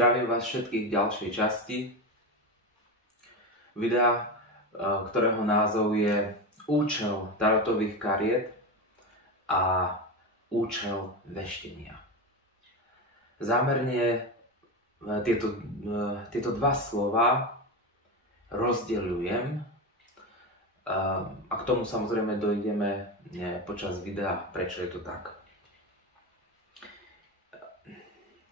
Zdravím vás všetkých v ďalšej časti videa, ktorého názov je Účel tarotových kariet a účel veštenia. Zámerne tieto dva slova rozdeľujem a k tomu samozrejme dojdeme počas videa, prečo je to tak.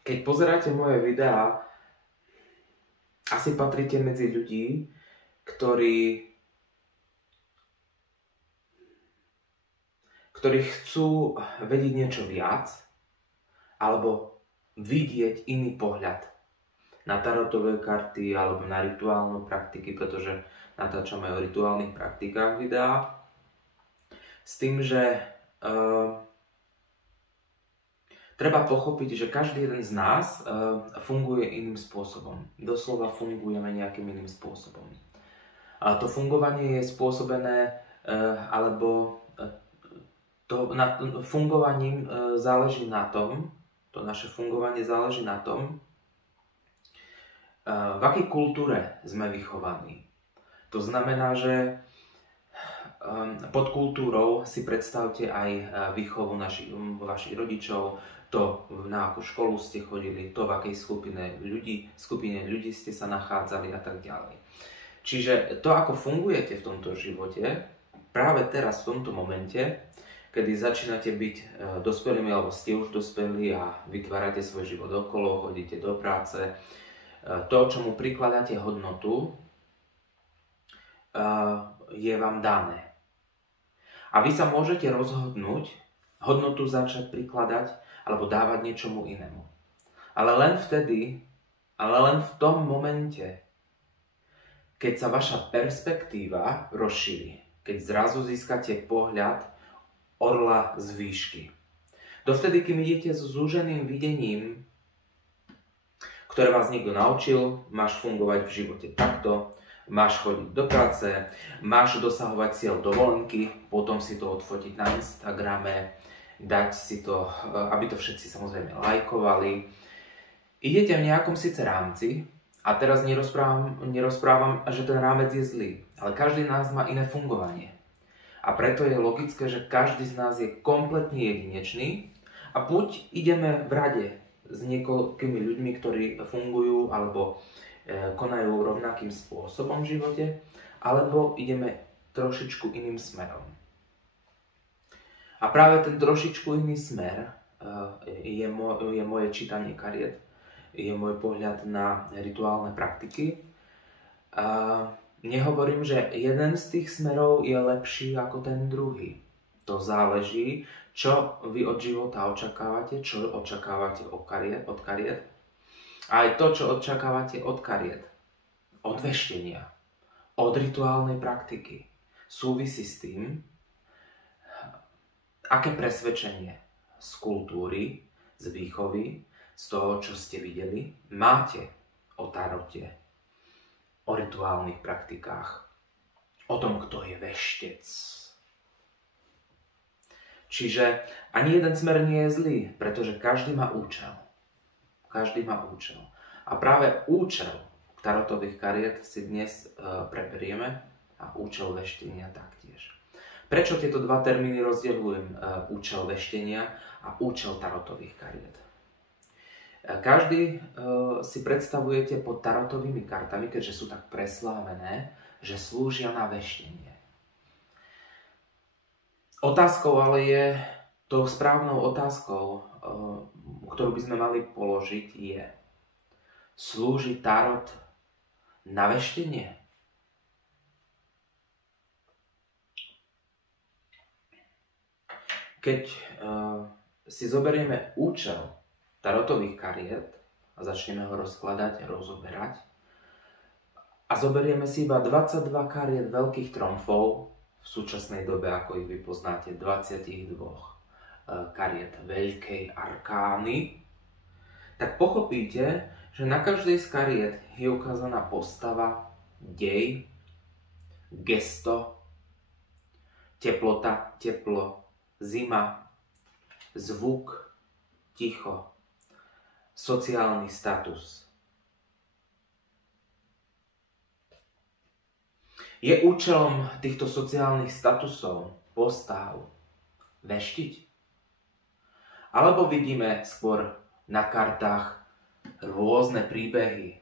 Keď pozeráte moje videá, asi patríte medzi ľudí, ktorí chcú vedieť niečo viac alebo vidieť iný pohľad na tarotové karty alebo na rituálne praktiky, pretože natáčame o rituálnych praktikách videá, s tým, že treba pochopiť, že každý jeden z nás funguje iným spôsobom. Doslova fungujeme nejakým iným spôsobom. A to fungovanie je spôsobené, fungovaním záleží na tom, to naše fungovanie záleží na tom, v akej kultúre sme vychovaní. To znamená, že pod kultúrou si predstavte aj výchovu vašich rodičov, to na akú školu ste chodili, to v akej skupine ľudí ste sa nachádzali a tak ďalej. Čiže to, ako fungujete v tomto živote, práve teraz v tomto momente, kedy začínate byť dospelými, alebo ste už dospelí a vytvárate svoj život okolo, chodíte do práce, to, čomu prikladáte hodnotu, je vám dané. A vy sa môžete rozhodnúť hodnotu začať prikladať alebo dávať niečomu inému. Ale len v tom momente, keď sa vaša perspektíva rozšíri, keď zrazu získate pohľad orla z výšky. Dovtedy, kým idete so zúženým videním, ktoré vás niekto naučil, máš fungovať v živote takto, máš chodiť do práce, máš dosahovať cieľ dovolenky, potom si to odfotiť na Instagrame, dať si to, aby to všetci samozrejme lajkovali. Idete v nejakom síce rámci, a teraz nerozprávam, že ten rámec je zlý, ale každý z nás má iné fungovanie. A preto je logické, že každý z nás je kompletne jedinečný a buď ideme v rade s niekoľkými ľuďmi, ktorí fungujú alebo konajú rovnakým spôsobom v živote, alebo ideme trošičku iným smerom. A práve ten trošičku iný smer je moje čítanie kariet, je môj pohľad na rituálne praktiky. Nehovorím, že jeden z tých smerov je lepší ako ten druhý. To záleží, čo vy od života očakávate, čo očakávate od kariet. A aj to, čo očakávate od kariet, od veštenia, od rituálnej praktiky, súvisí s tým, aké presvedčenie z kultúry, z výchovy, z toho, čo ste videli, máte o tarote, o rituálnych praktikách, o tom, kto je veštec. Čiže ani jeden smer nie je zlý, pretože každý má účel. Každý má účel. A práve účel tarotových kariet si dnes preberieme a účel veštenia taktiež. Prečo tieto dva termíny rozdeľujem, účel veštenia a účel tarotových kariet? Každý si predstavujete pod tarotovými kartami, keďže sú tak preslávené, že slúžia na veštenie. Otázkou ale je, tou správnou otázkou, ktorú by sme mali položiť, je: slúži tarot na veštenie? Keď si zoberieme účel tarotových kariet a začneme ho rozkladať, rozoberať a zoberieme si iba 22 kariet veľkých tromfov v súčasnej dobe, ako ich vy poznáte, 22 kariet veľkej arkány, tak pochopíte, že na každej z kariet je ukázaná postava, dej, gesto, teplota, teplo, zima, zvuk, ticho, sociálny status, Je účelom týchto sociálnych statusov, postáv veštiť? Alebo vidíme skôr na kartách rôzne príbehy,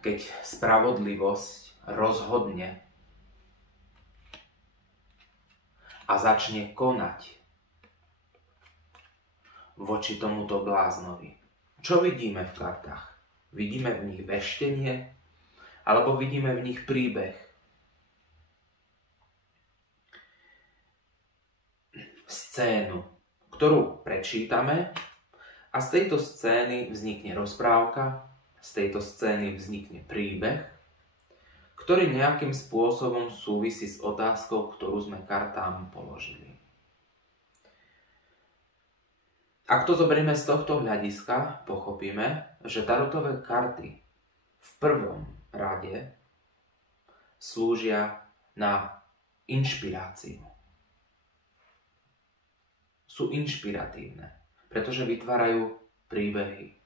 keď spravodlivosť rozhodne a začne konať voči tomuto bláznovi. Čo vidíme v kartách? Vidíme v nich veštenie, alebo vidíme v nich príbeh? Scénu, ktorú prečítame a z tejto scény vznikne rozprávka, z tejto scény vznikne príbeh, ktorý nejakým spôsobom súvisí s otázkou, ktorú sme kartám položili. Ak to zoberieme z tohto hľadiska, pochopíme, že tarotové karty v prvom rade slúžia na inšpiráciu. Sú inšpiratívne, pretože vytvárajú príbehy,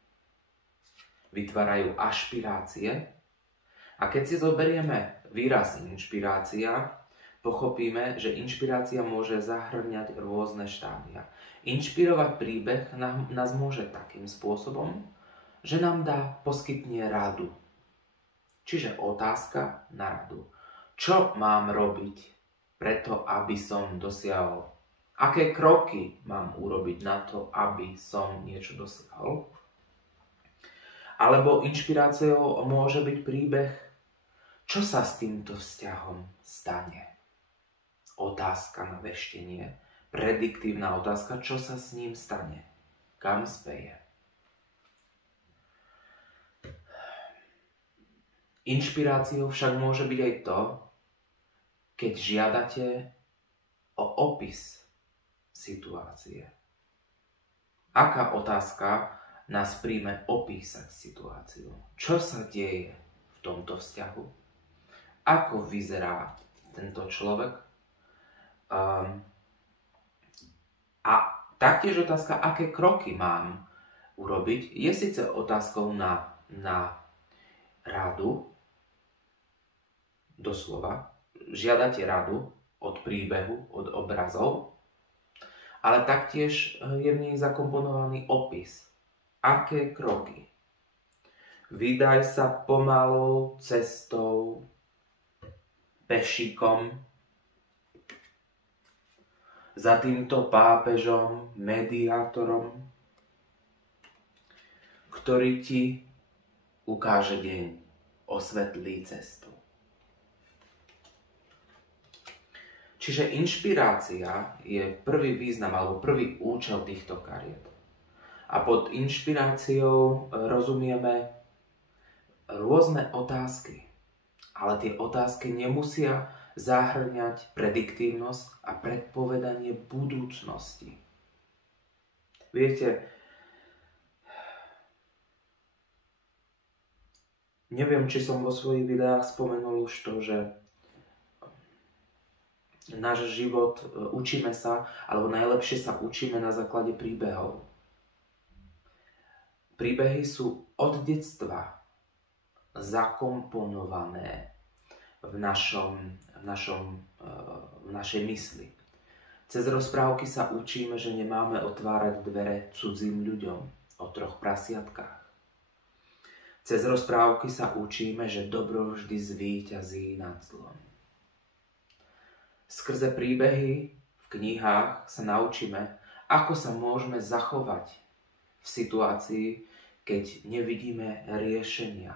vytvárajú ašpirácie. A keď si zoberieme výraz inšpirácia, pochopíme, že inšpirácia môže zahŕňať rôzne štádia. Inšpirovať príbeh nás môže takým spôsobom, že nám poskytne radu. Čiže otázka na radu. Čo mám robiť preto, aby som dosiahol? Aké kroky mám urobiť na to, aby som niečo dosiahol? Alebo inšpiráciou môže byť príbeh, čo sa s týmto vzťahom stane? Otázka na veštenie, prediktívna otázka, čo sa s ním stane, kam speje. Inšpiráciou však môže byť aj to, keď žiadate o opis situácie. Aká otázka nás príjme opísať situáciu? Čo sa deje v tomto vzťahu? Ako vyzerá tento človek? A taktiež otázka, aké kroky mám urobiť, je síce otázkou na radu, doslova, žiadate radu od príbehu, od obrazov, ale taktiež je v nej zakomponovaný opis. Aké kroky? Vydaj sa pomalou cestou, pešikom, za týmto pápežom, mediátorom, ktorý ti ukáže deň, osvetlí cestu. Čiže inšpirácia je prvý význam alebo prvý účel týchto kariet. A pod inšpiráciou rozumieme rôzne otázky. Ale tie otázky nemusia zahŕňať prediktívnosť a predpovedanie budúcnosti. Viete, neviem, či som vo svojich videách spomenul už to, že náš život učíme sa, alebo najlepšie sa učíme na základe príbehov. Príbehy sú od detstva zakomponované v našej mysli. Cez rozprávky sa učíme, že nemáme otvárať dvere cudzím ľuďom o 3 prasiatkách. Cez rozprávky sa učíme, že dobro vždy zvíťazí nad zlom. Skrze príbehy v knihách sa naučíme, ako sa môžeme zachovať v situácii, keď nevidíme riešenia.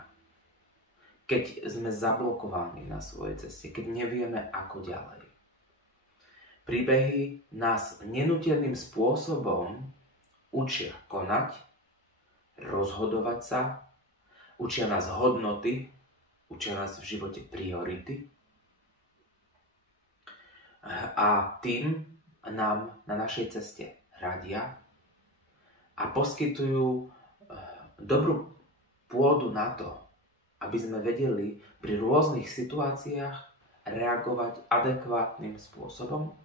Keď sme zablokovaní na svojej ceste, keď nevieme, ako ďalej. Príbehy nás nenúteným spôsobom učia konať, rozhodovať sa, učia nás hodnoty, učia nás v živote priority a tým nám na našej ceste radia a poskytujú dobrú pôdu na to, aby sme vedeli pri rôznych situáciách reagovať adekvátnym spôsobom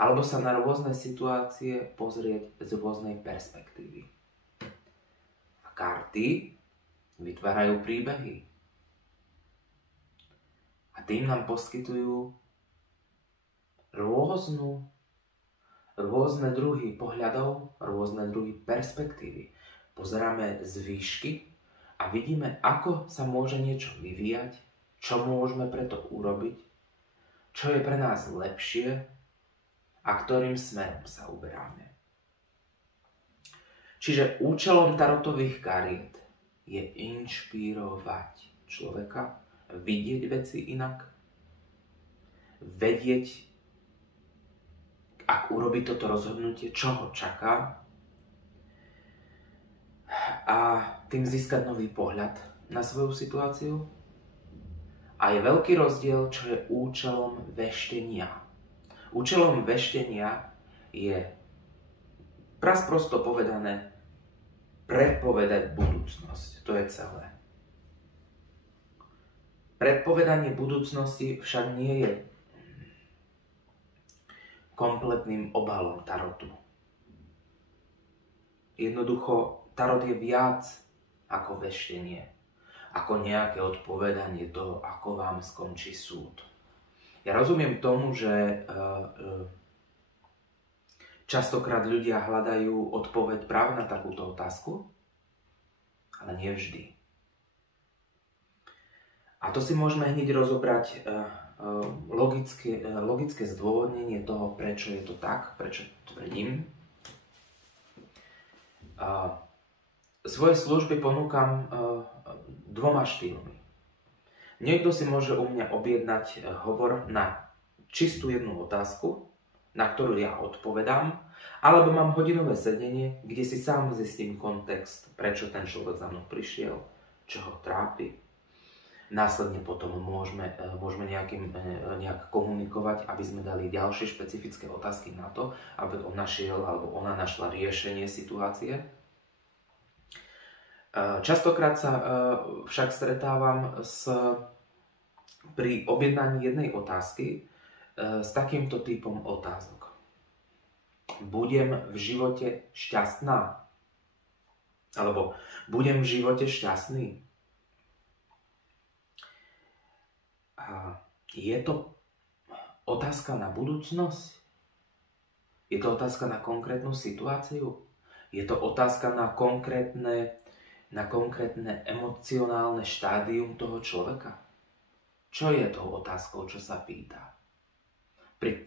alebo sa na rôzne situácie pozrieť z rôznej perspektívy. A karty vytvárajú príbehy. A A tým nám poskytujú rôzne druhy pohľadov, rôzne druhy perspektívy. Pozeráme z výšky a vidíme, ako sa môže niečo vyvíjať, čo môžeme preto urobiť, čo je pre nás lepšie a ktorým smerom sa uberáme. Čiže účelom tarotových kariet je inšpirovať človeka, vidieť veci inak, vedieť, ak urobí toto rozhodnutie, čo ho čaká a tým získať nový pohľad na svoju situáciu. A je veľký rozdiel, čo je účelom veštenia. Účelom veštenia je prasprosto povedané predpovedať budúcnosť. To je celé. Predpovedanie budúcnosti však nie je kompletným obalom tarotu. Jednoducho, tarot je viac ako veštenie, ako nejaké odpovedanie toho, ako vám skončí súd. Ja rozumiem tomu, že častokrát ľudia hľadajú odpoveď práve na takúto otázku, ale nie vždy. A to si môžeme hneď rozobrať logické zdôvodnenie toho, prečo je to tak, prečo to tvrdím. Svoje služby ponúkam dvoma štýlmi. Niekto si môže u mňa objednať hovor na čistú jednu otázku, na ktorú ja odpovedám, alebo mám hodinové sedenie, kde si sám zistím kontext, prečo ten človek za mnou prišiel, čo ho trápi. Následne potom môžeme nejak komunikovať, aby sme dali ďalšie špecifické otázky na to, aby on našiel alebo ona našla riešenie situácie. Častokrát sa však stretávam pri objednaní jednej otázky s takýmto typom otázok. Budem v živote šťastná? Alebo budem v živote šťastný? Je to otázka na budúcnosť? Je to otázka na konkrétnu situáciu? Je to otázka na konkrétne emocionálne štádium toho človeka? Čo je tou otázkou, čo sa pýta? Pri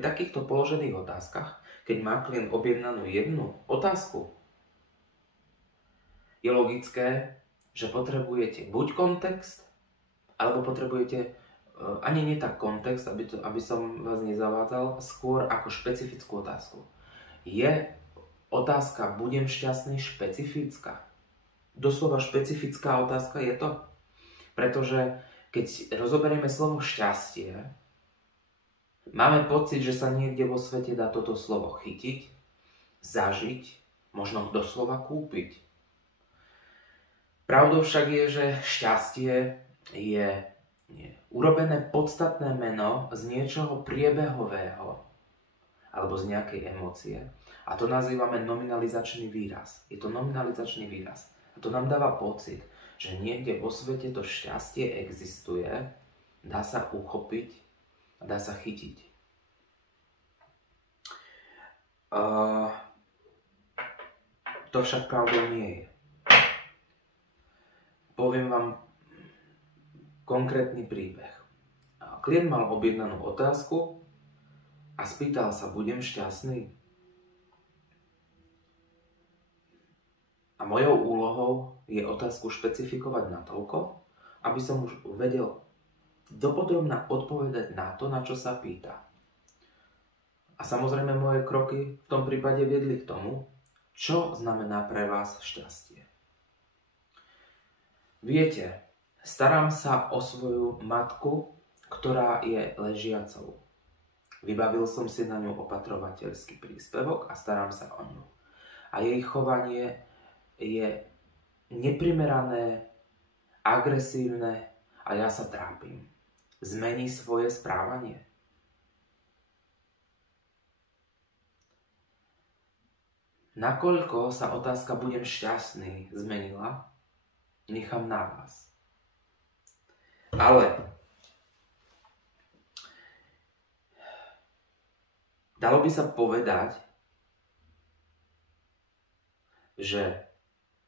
takýchto položených otázkach, keď má klient objednanú jednu otázku, je logické, že potrebujete buď kontext, alebo potrebujete ani nie tak kontext, aby som vás nezavádzal, skôr ako špecifickú otázku. Je otázka budem šťastný špecifická? Doslova špecifická otázka je to? Pretože keď rozoberieme slovo šťastie, máme pocit, že sa niekde vo svete dá toto slovo chytiť, zažiť, možno doslova kúpiť. Pravdou však je, že šťastie je urobené podstatné meno z niečoho priebehového alebo z nejakej emócie. A to nazývame nominalizačný výraz. Je to nominalizačný výraz. A to nám dáva pocit, že niekde vo svete to šťastie existuje, dá sa uchopiť a dá sa chytiť. To však pravdou nie je. Poviem vám konkrétny príbeh. Klient mal objednanú otázku a spýtal sa, budem šťastný? A mojou úlohou je otázku špecifikovať natoľko, aby som už vedel dopodrobna odpovedať na to, na čo sa pýta. A samozrejme moje kroky v tom prípade viedli k tomu, čo znamená pre vás šťastie. Viete, starám sa o svoju matku, ktorá je ležiacou. Vybavil som si na ňu opatrovateľský príspevok a starám sa o ňu. A jej chovanie je neprimerané, agresívne a ja sa trápim. Zmení svoje správanie. Nakoľko sa otázka budem šťastný zmenila, nechám na vás. Ale dalo by sa povedať, že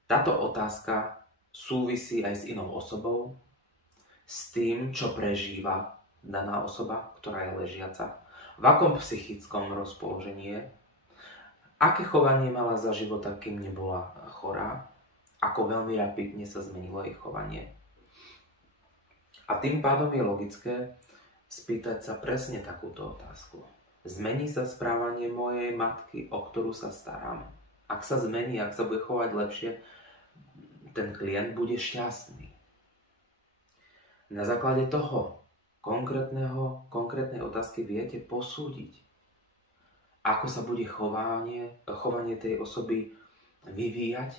táto otázka súvisí aj s inou osobou, s tým, čo prežíva daná osoba, ktorá je ležiaca, v akom psychickom rozpoložení je, aké chovanie mala za života, kým nebola chorá, ako veľmi rapidne sa zmenilo jej chovanie. A tým pádom je logické spýtať sa presne takúto otázku. Zmení sa správanie mojej matky, o ktorú sa starám? Ak sa zmení, ak sa bude chovať lepšie, ten klient bude šťastný. Na základe toho konkrétnej otázky viete posúdiť, ako sa bude chovanie tej osoby vyvíjať.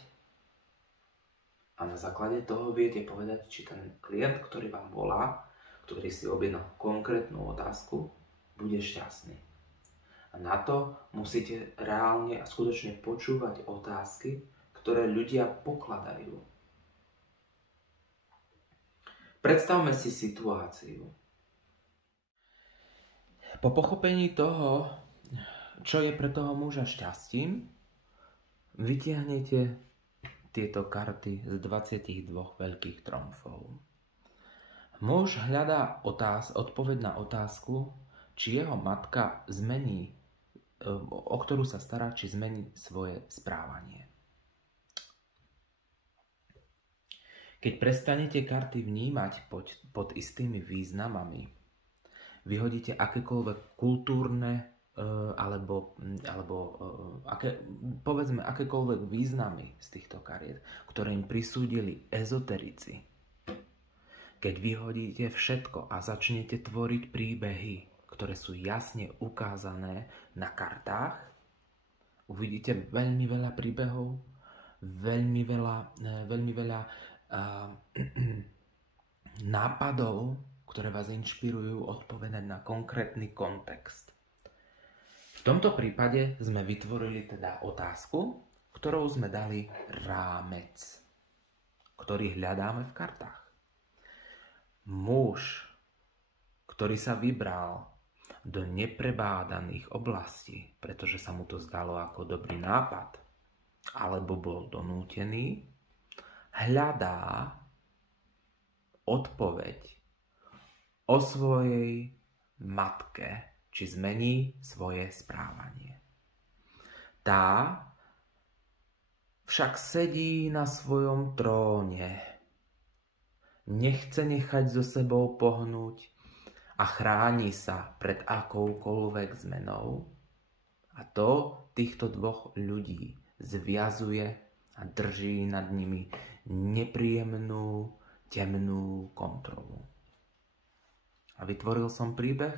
A na základe toho viete povedať, či ten klient, ktorý vám volá, ktorý si objednal konkrétnu otázku, bude šťastný. A na to musíte reálne a skutočne počúvať otázky, ktoré ľudia pokladajú. Predstavme si situáciu. Po pochopení toho, čo je pre toho muža šťastím, vytiahnete tieto karty z 22 veľkých tromfov. Muž hľadá odpoveď na otázku, či jeho matka zmení, o ktorú sa stará, či zmení svoje správanie. Keď prestanete karty vnímať pod istými významami, vyhodíte akékoľvek kultúrne povedzme akékoľvek významy z týchto kariet, ktoré im prisúdili ezoterici. Keď vyhodíte všetko a začnete tvoriť príbehy, ktoré sú jasne ukázané na kartách, uvidíte veľmi veľa príbehov, veľmi veľa nápadov, ktoré vás inšpirujú odpovedať na konkrétny kontext. V tomto prípade sme vytvorili teda otázku, ktorou sme dali rámec, ktorý hľadáme v kartách. Muž, ktorý sa vybral do neprebádaných oblastí, pretože sa mu to zdalo ako dobrý nápad, alebo bol donútený, hľadá odpoveď o svojej matke, či zmení svoje správanie. Tá však sedí na svojom tróne, nechce nechať so sebou pohnúť a chráni sa pred akoukoľvek zmenou. A to týchto dvoch ľudí zviazuje a drží nad nimi nepríjemnú, temnú kontrolu. A vytvoril som príbeh,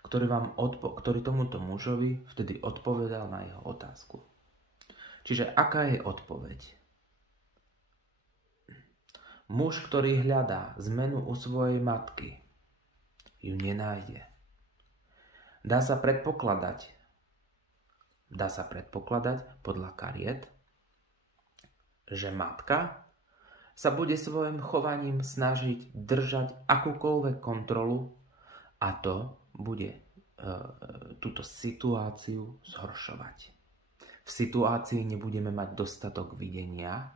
ktorý tomuto mužovi vtedy odpovedal na jeho otázku. Čiže aká je odpoveď? Muž, ktorý hľadá zmenu u svojej matky, ju nenájde. Dá sa predpokladať podľa kariet, že matka sa bude svojim chovaním snažiť držať akúkoľvek kontrolu a to bude túto situáciu zhoršovať. V situácii nebudeme mať dostatok videnia,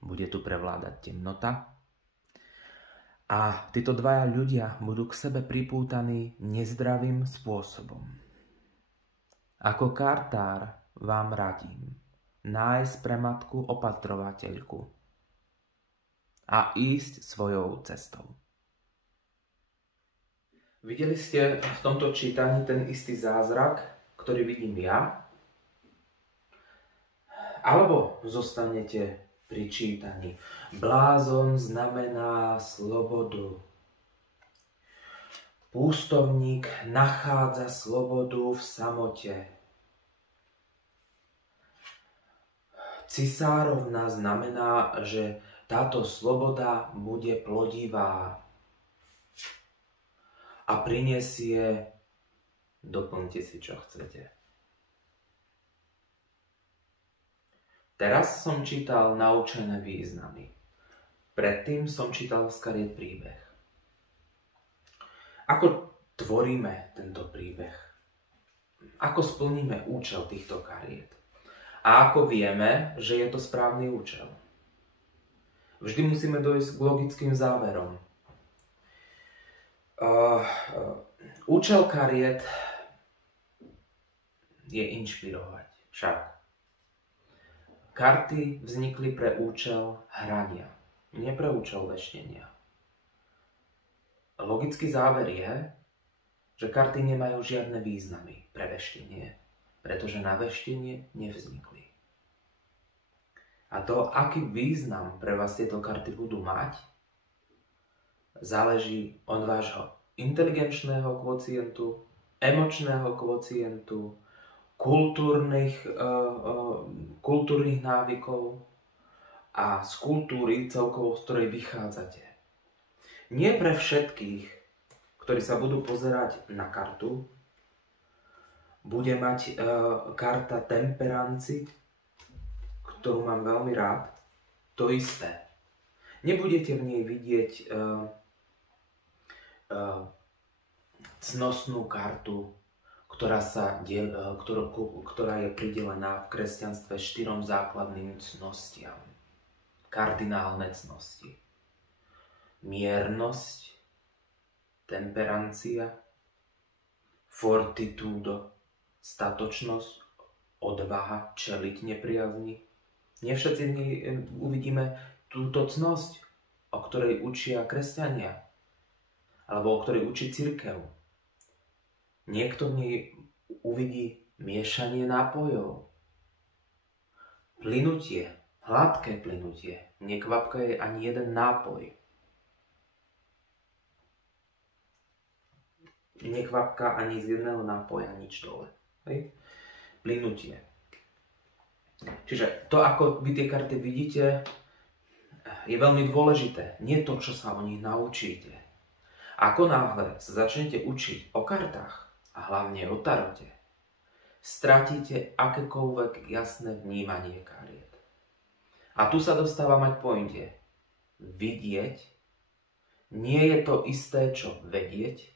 bude tu prevládať temnota a títo dvaja ľudia budú k sebe pripútaní nezdravým spôsobom. Ako kartár vám radím nájsť pre matku opatrovateľku a ísť svojou cestou. Videli ste v tomto čítaní ten istý zázrak, ktorý vidím ja? Alebo zostanete pri čítaní? Blázon znamená slobodu. Pústovník nachádza slobodu v samote. Cisárovna znamená, že táto sloboda bude plodivá a prinesie, doplňte si, čo chcete. Teraz som čítal naučené významy. Predtým som čítal z kariet príbeh. Ako tvoríme tento príbeh? Ako splníme účel týchto kariet? A ako vieme, že je to správny účel? Vždy musíme dojsť k logickým záverom. Účel kariet je inšpirovať. Však karty vznikli pre účel hrania, nie pre účel veštenia. Logický záver je, že karty nemajú žiadne významy pre veštenie, pretože na veštenie nevznikli. A to, aký význam pre vás tieto karty budú mať, záleží od vášho inteligenčného kvocientu, emočného kvocientu, kultúrnych návykov a z kultúry celkovo, z ktorej vychádzate. Nie pre všetkých, ktorí sa budú pozerať na kartu, bude mať karta Temperanci, ktorú mám veľmi rád, to isté. Nebudete v nej vidieť cnostnú kartu, ktorá je pridelená v kresťanstve 4 základným cnostiam. Kardinálne cnosti. Miernosť, temperancia, fortitudo, statočnosť, odvaha, čeliť nepriazni. Nie všetci uvidíme túto cnosť, o ktorej učia kresťania, alebo o ktorej učí cirkev. Niekto v nej uvidí miešanie nápojov, plynutie, hladké plynutie, nekvapka je ani jeden nápoj. Nekvapka ani z jedného nápoja nič dole. Hej? Plynutie. Čiže to, ako vy tie karty vidíte, je veľmi dôležité. Nie to, čo sa o nich naučíte. Ako náhle sa začnete učiť o kartách, a hlavne o tarote, stratíte akékoľvek jasné vnímanie kariet. A tu sa dostávame k pointe. Vidieť nie je to isté, čo vedieť.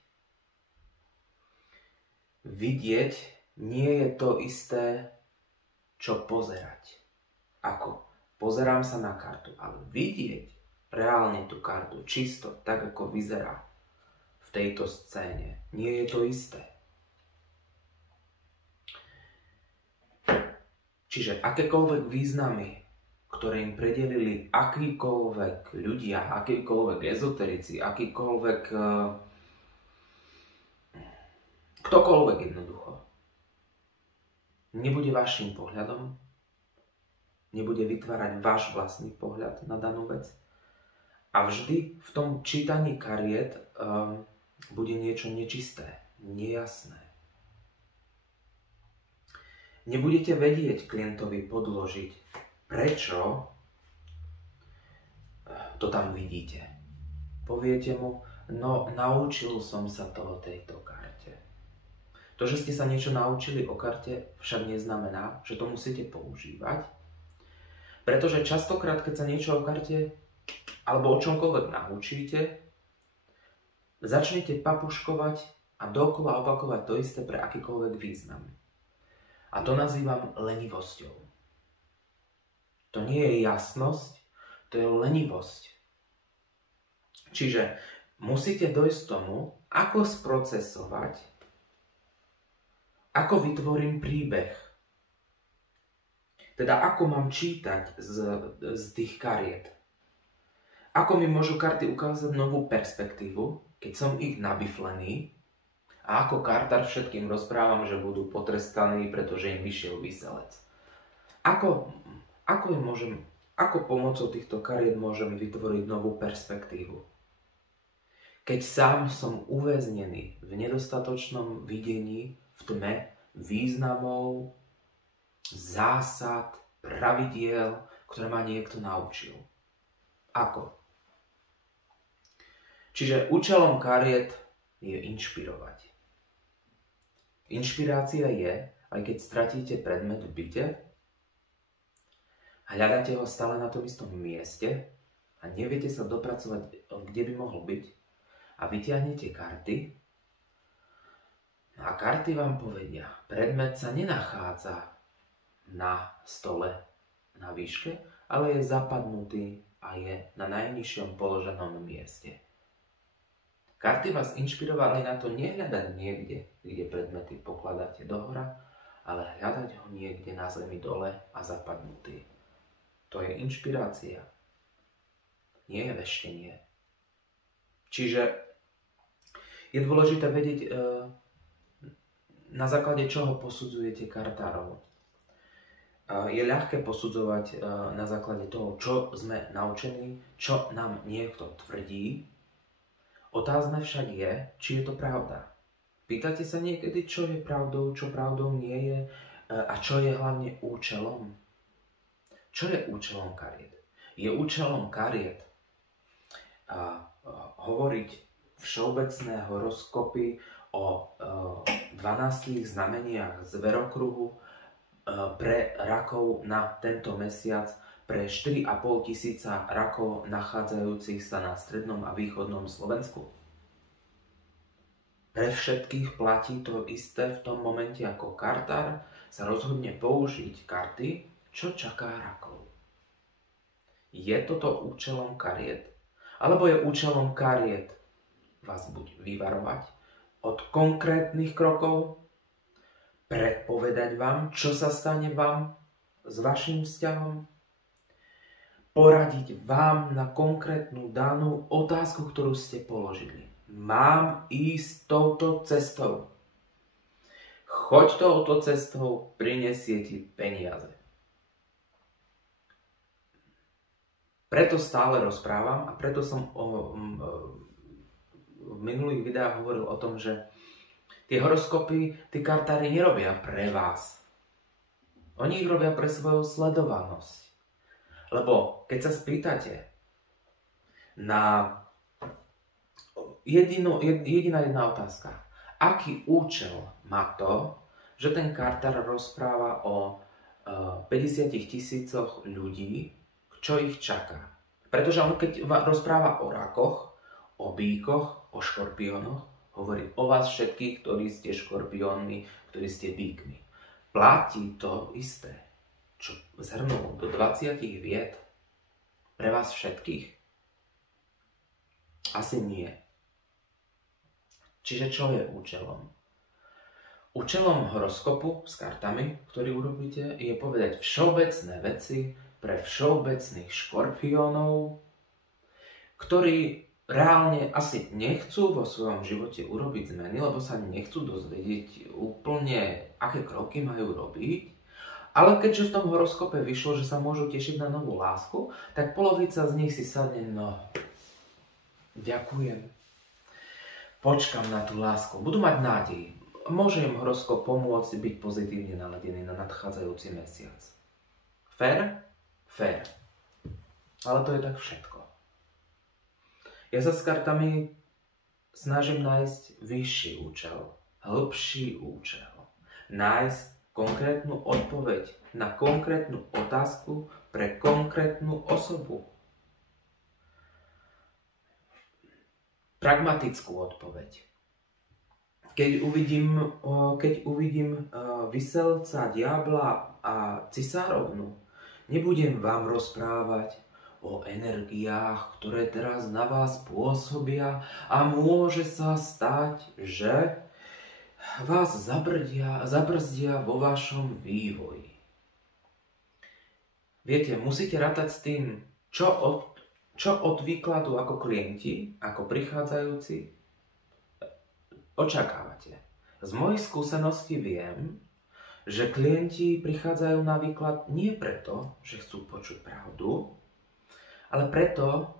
Vidieť nie je to isté, čo pozerať. Ako? Pozerám sa na kartu, ale vidieť reálne tú kartu, čisto, tak ako vyzerá v tejto scéne, nie je to isté. Čiže akékoľvek významy, ktoré im predelili akýkoľvek ľudia, akýkoľvek ezoterici, ktokoľvek jednoducho, nebude vašim pohľadom, nebude vytvárať váš vlastný pohľad na danú vec. A vždy v tom čítaní kariet bude niečo nečisté, nejasné. Nebudete vedieť klientovi podložiť, prečo to tam vidíte. Poviete mu, no naučil som sa to o tejto karte. To, že ste sa niečo naučili o karte, však neznamená, že to musíte používať. Pretože častokrát, keď sa niečo o karte alebo o čomkoľvek naučíte, začnete papuškovať a dokola opakovať to isté pre akýkoľvek význam. A to nazývam lenivosťou. To nie je jasnosť, to je lenivosť. Čiže musíte dojsť k tomu, ako sprocesovať, ako vytvorím príbeh. Teda ako mám čítať z tých kariet. Ako mi môžu karty ukázať novú perspektívu, keď som ich nabiflený, a ako kartár všetkým rozprávam, že budú potrestaní, pretože im vyšiel výselec. Ako pomocou týchto kariet môžem vytvoriť novú perspektívu? Keď sám som uväznený v nedostatočnom videní, v tme významov, zásad, pravidiel, ktoré ma niekto naučil. Ako? Čiže účelom kariet je inšpirovať. Inšpirácia je, aj keď stratíte predmet v byte, hľadáte ho stále na tom istom mieste, a neviete sa dopracovať, kde by mohol byť, a vyťahnete karty a karty vám povedia, predmet sa nenachádza na stole na výške, ale je zapadnutý a je na najnižšom položenom mieste. Karty vás inšpirovali na to nehľadať niekde, kde predmety pokladáte dohora, ale hľadať ho niekde na zemi dole a zapadnutý. To je inšpirácia. Nie je veštenie. Čiže je dôležité vedieť, na základe čoho posudzujete kartárov. Je ľahké posudzovať na základe toho, čo sme naučení, čo nám niekto tvrdí. Otázne však je, či je to pravda. Pýtate sa niekedy, čo je pravdou, čo pravdou nie je a čo je hlavne účelom? Čo je účelom kariet? Je účelom kariet hovoriť všeobecné horoskopy o 12 znameniach zverokruhu pre rakov na tento mesiac, pre 4,5 tisíca rakov nachádzajúcich sa na strednom a východnom Slovensku? Pre všetkých platí to isté v tom momente, ako kartár sa rozhodne použiť karty, čo čaká rakov. Je toto účelom kariet? Alebo je účelom kariet vás buď vyvarovať od konkrétnych krokov, predpovedať vám, čo sa stane vám s vašim vzťahom, poradiť vám na konkrétnu danú otázku, ktorú ste položili. Mám ísť touto cestou. Choď touto cestou, prinesie ti peniaze. Preto stále rozprávam a preto som v minulých videách hovoril o tom, že tie horoskopy, tí kartári nerobia pre vás. Oni ich robia pre svoju sledovanosť. Lebo keď sa spýtate na jediná jedna otázka. Aký účel má to, že ten kartár rozpráva o 50 000 ľudí, čo ich čaká? Pretože on keď rozpráva o rakoch, o bíkoch, o škorpiónoch, hovorí o vás všetkých, ktorí ste škorpiónmi, ktorí ste bíkmi. Platí to isté, čo zhrnul do 20 vied pre vás všetkých? Asi nie. Čiže čo je účelom? Účelom horoskopu s kartami, ktorý urobíte, je povedať všeobecné veci pre všeobecných škorpiónov, ktorí reálne asi nechcú vo svojom živote urobiť zmeny, lebo sa nechcú dozvedieť úplne, aké kroky majú robiť. Ale keďže v tom horoskope vyšlo, že sa môžu tešiť na novú lásku, tak polovica z nich si sadne, no, ďakujem. Počkam na tú lásku. Budú mať nádej. Môže im horoskop pomôcť byť pozitívne naladený na nadchádzajúci mesiac. Fér? Fér. Ale to je tak všetko. Ja sa s kartami snažím nájsť vyšší účel, hĺbší účel. Nájsť konkrétnu odpoveď na konkrétnu otázku pre konkrétnu osobu. Pragmatickú odpoveď. Keď uvidím Viselca, Diabla a Cisárovnu, nebudem vám rozprávať o energiách, ktoré teraz na vás pôsobia a môže sa stať, že vás zabrzdia vo vašom vývoji. Viete, musíte rátať s tým, čo od výkladu ako klienti, ako prichádzajúci, očakávate. Z mojich skúseností viem, že klienti prichádzajú na výklad nie preto, že chcú počuť pravdu, ale preto,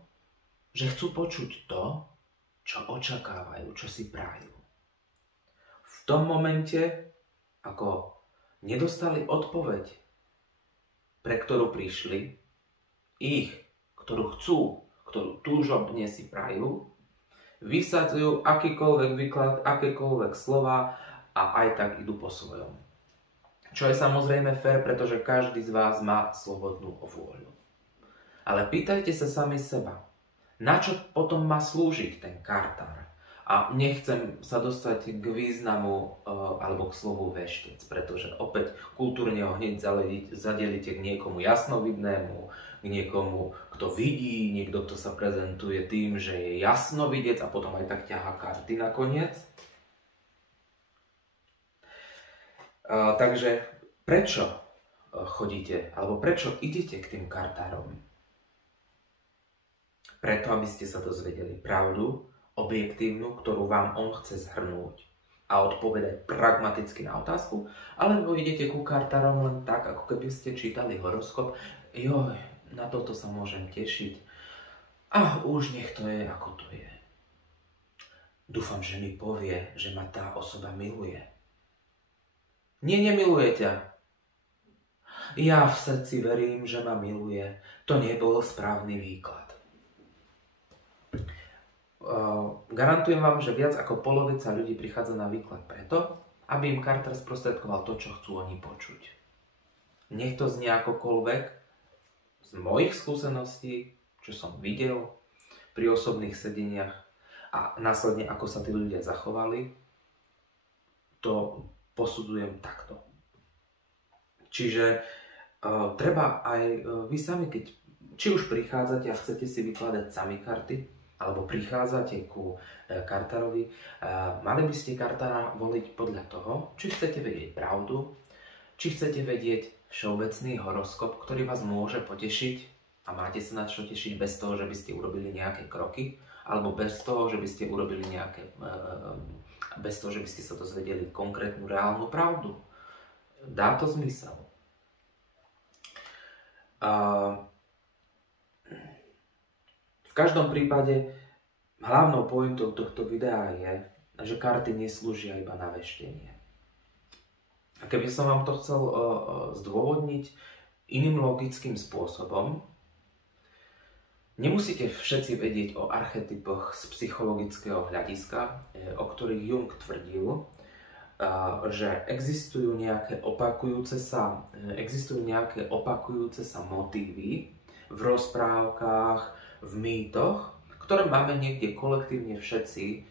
že chcú počuť to, čo očakávajú, čo si prajú. V tom momente, ako nedostali odpoveď, pre ktorú prišli, ktorú chcú, ktorú túžobne si prajú, vysadzujú akýkoľvek výklad, akékoľvek slova a aj tak idú po svojom. Čo je samozrejme fér, pretože každý z vás má slobodnú vôľu. Ale pýtajte sa sami seba, na čo potom má slúžiť ten kartár? A nechcem sa dostať k významu alebo k slovu veštec, pretože opäť kultúrne ho hneď zadelíte k niekomu jasnovidnému, k niekomu, kto vidí, niekto, kto sa prezentuje tým, že je jasnovidec a potom aj tak ťahá karty nakoniec. Takže prečo chodíte, alebo prečo idete k tým kartárom? Preto, aby ste sa dozvedeli pravdu, objektívnu, ktorú vám on chce zhrnúť a odpovedať pragmaticky na otázku, alebo idete ku kartárom len tak, ako keby ste čítali horoskop. Joj, na toto sa môžem tešiť. A už nech to je, ako to je. Dúfam, že mi povie, že ma tá osoba miluje. Nie, nemiluje ťa. Ja v srdci verím, že ma miluje. To nebol správny výklad. Garantujem vám, že viac ako polovica ľudí prichádza na výklad preto, aby im kartár sprostredkoval to, čo chcú oni počuť. Nech to znie akokoľvek, z mojich skúseností, čo som videl pri osobných sedeniach a následne ako sa tí ľudia zachovali, to posudzujem takto. Čiže treba aj vy sami, keď či už prichádzate a chcete si vykladať sami karty, alebo prichádzate ku kartárovi, mali by ste kartára voliť podľa toho, či chcete vedieť pravdu, či chcete vedieť všeobecný horoskop, ktorý vás môže potešiť a máte sa na čo tešiť bez toho, že by ste urobili nejaké kroky, alebo bez toho, že by ste urobili bez toho, že by ste sa dozvedeli konkrétnu reálnu pravdu. Dá to zmysel. V každom prípade hlavnou pointou tohto videa je, že karty neslúžia iba na veštenie. A keby som vám to chcel zdôvodniť iným logickým spôsobom, nemusíte všetci vedieť o archetypoch z psychologického hľadiska, o ktorých Jung tvrdil, že existujú nejaké opakujúce sa motívy v rozprávkach, v mýtoch, ktoré máme niekde kolektívne všetci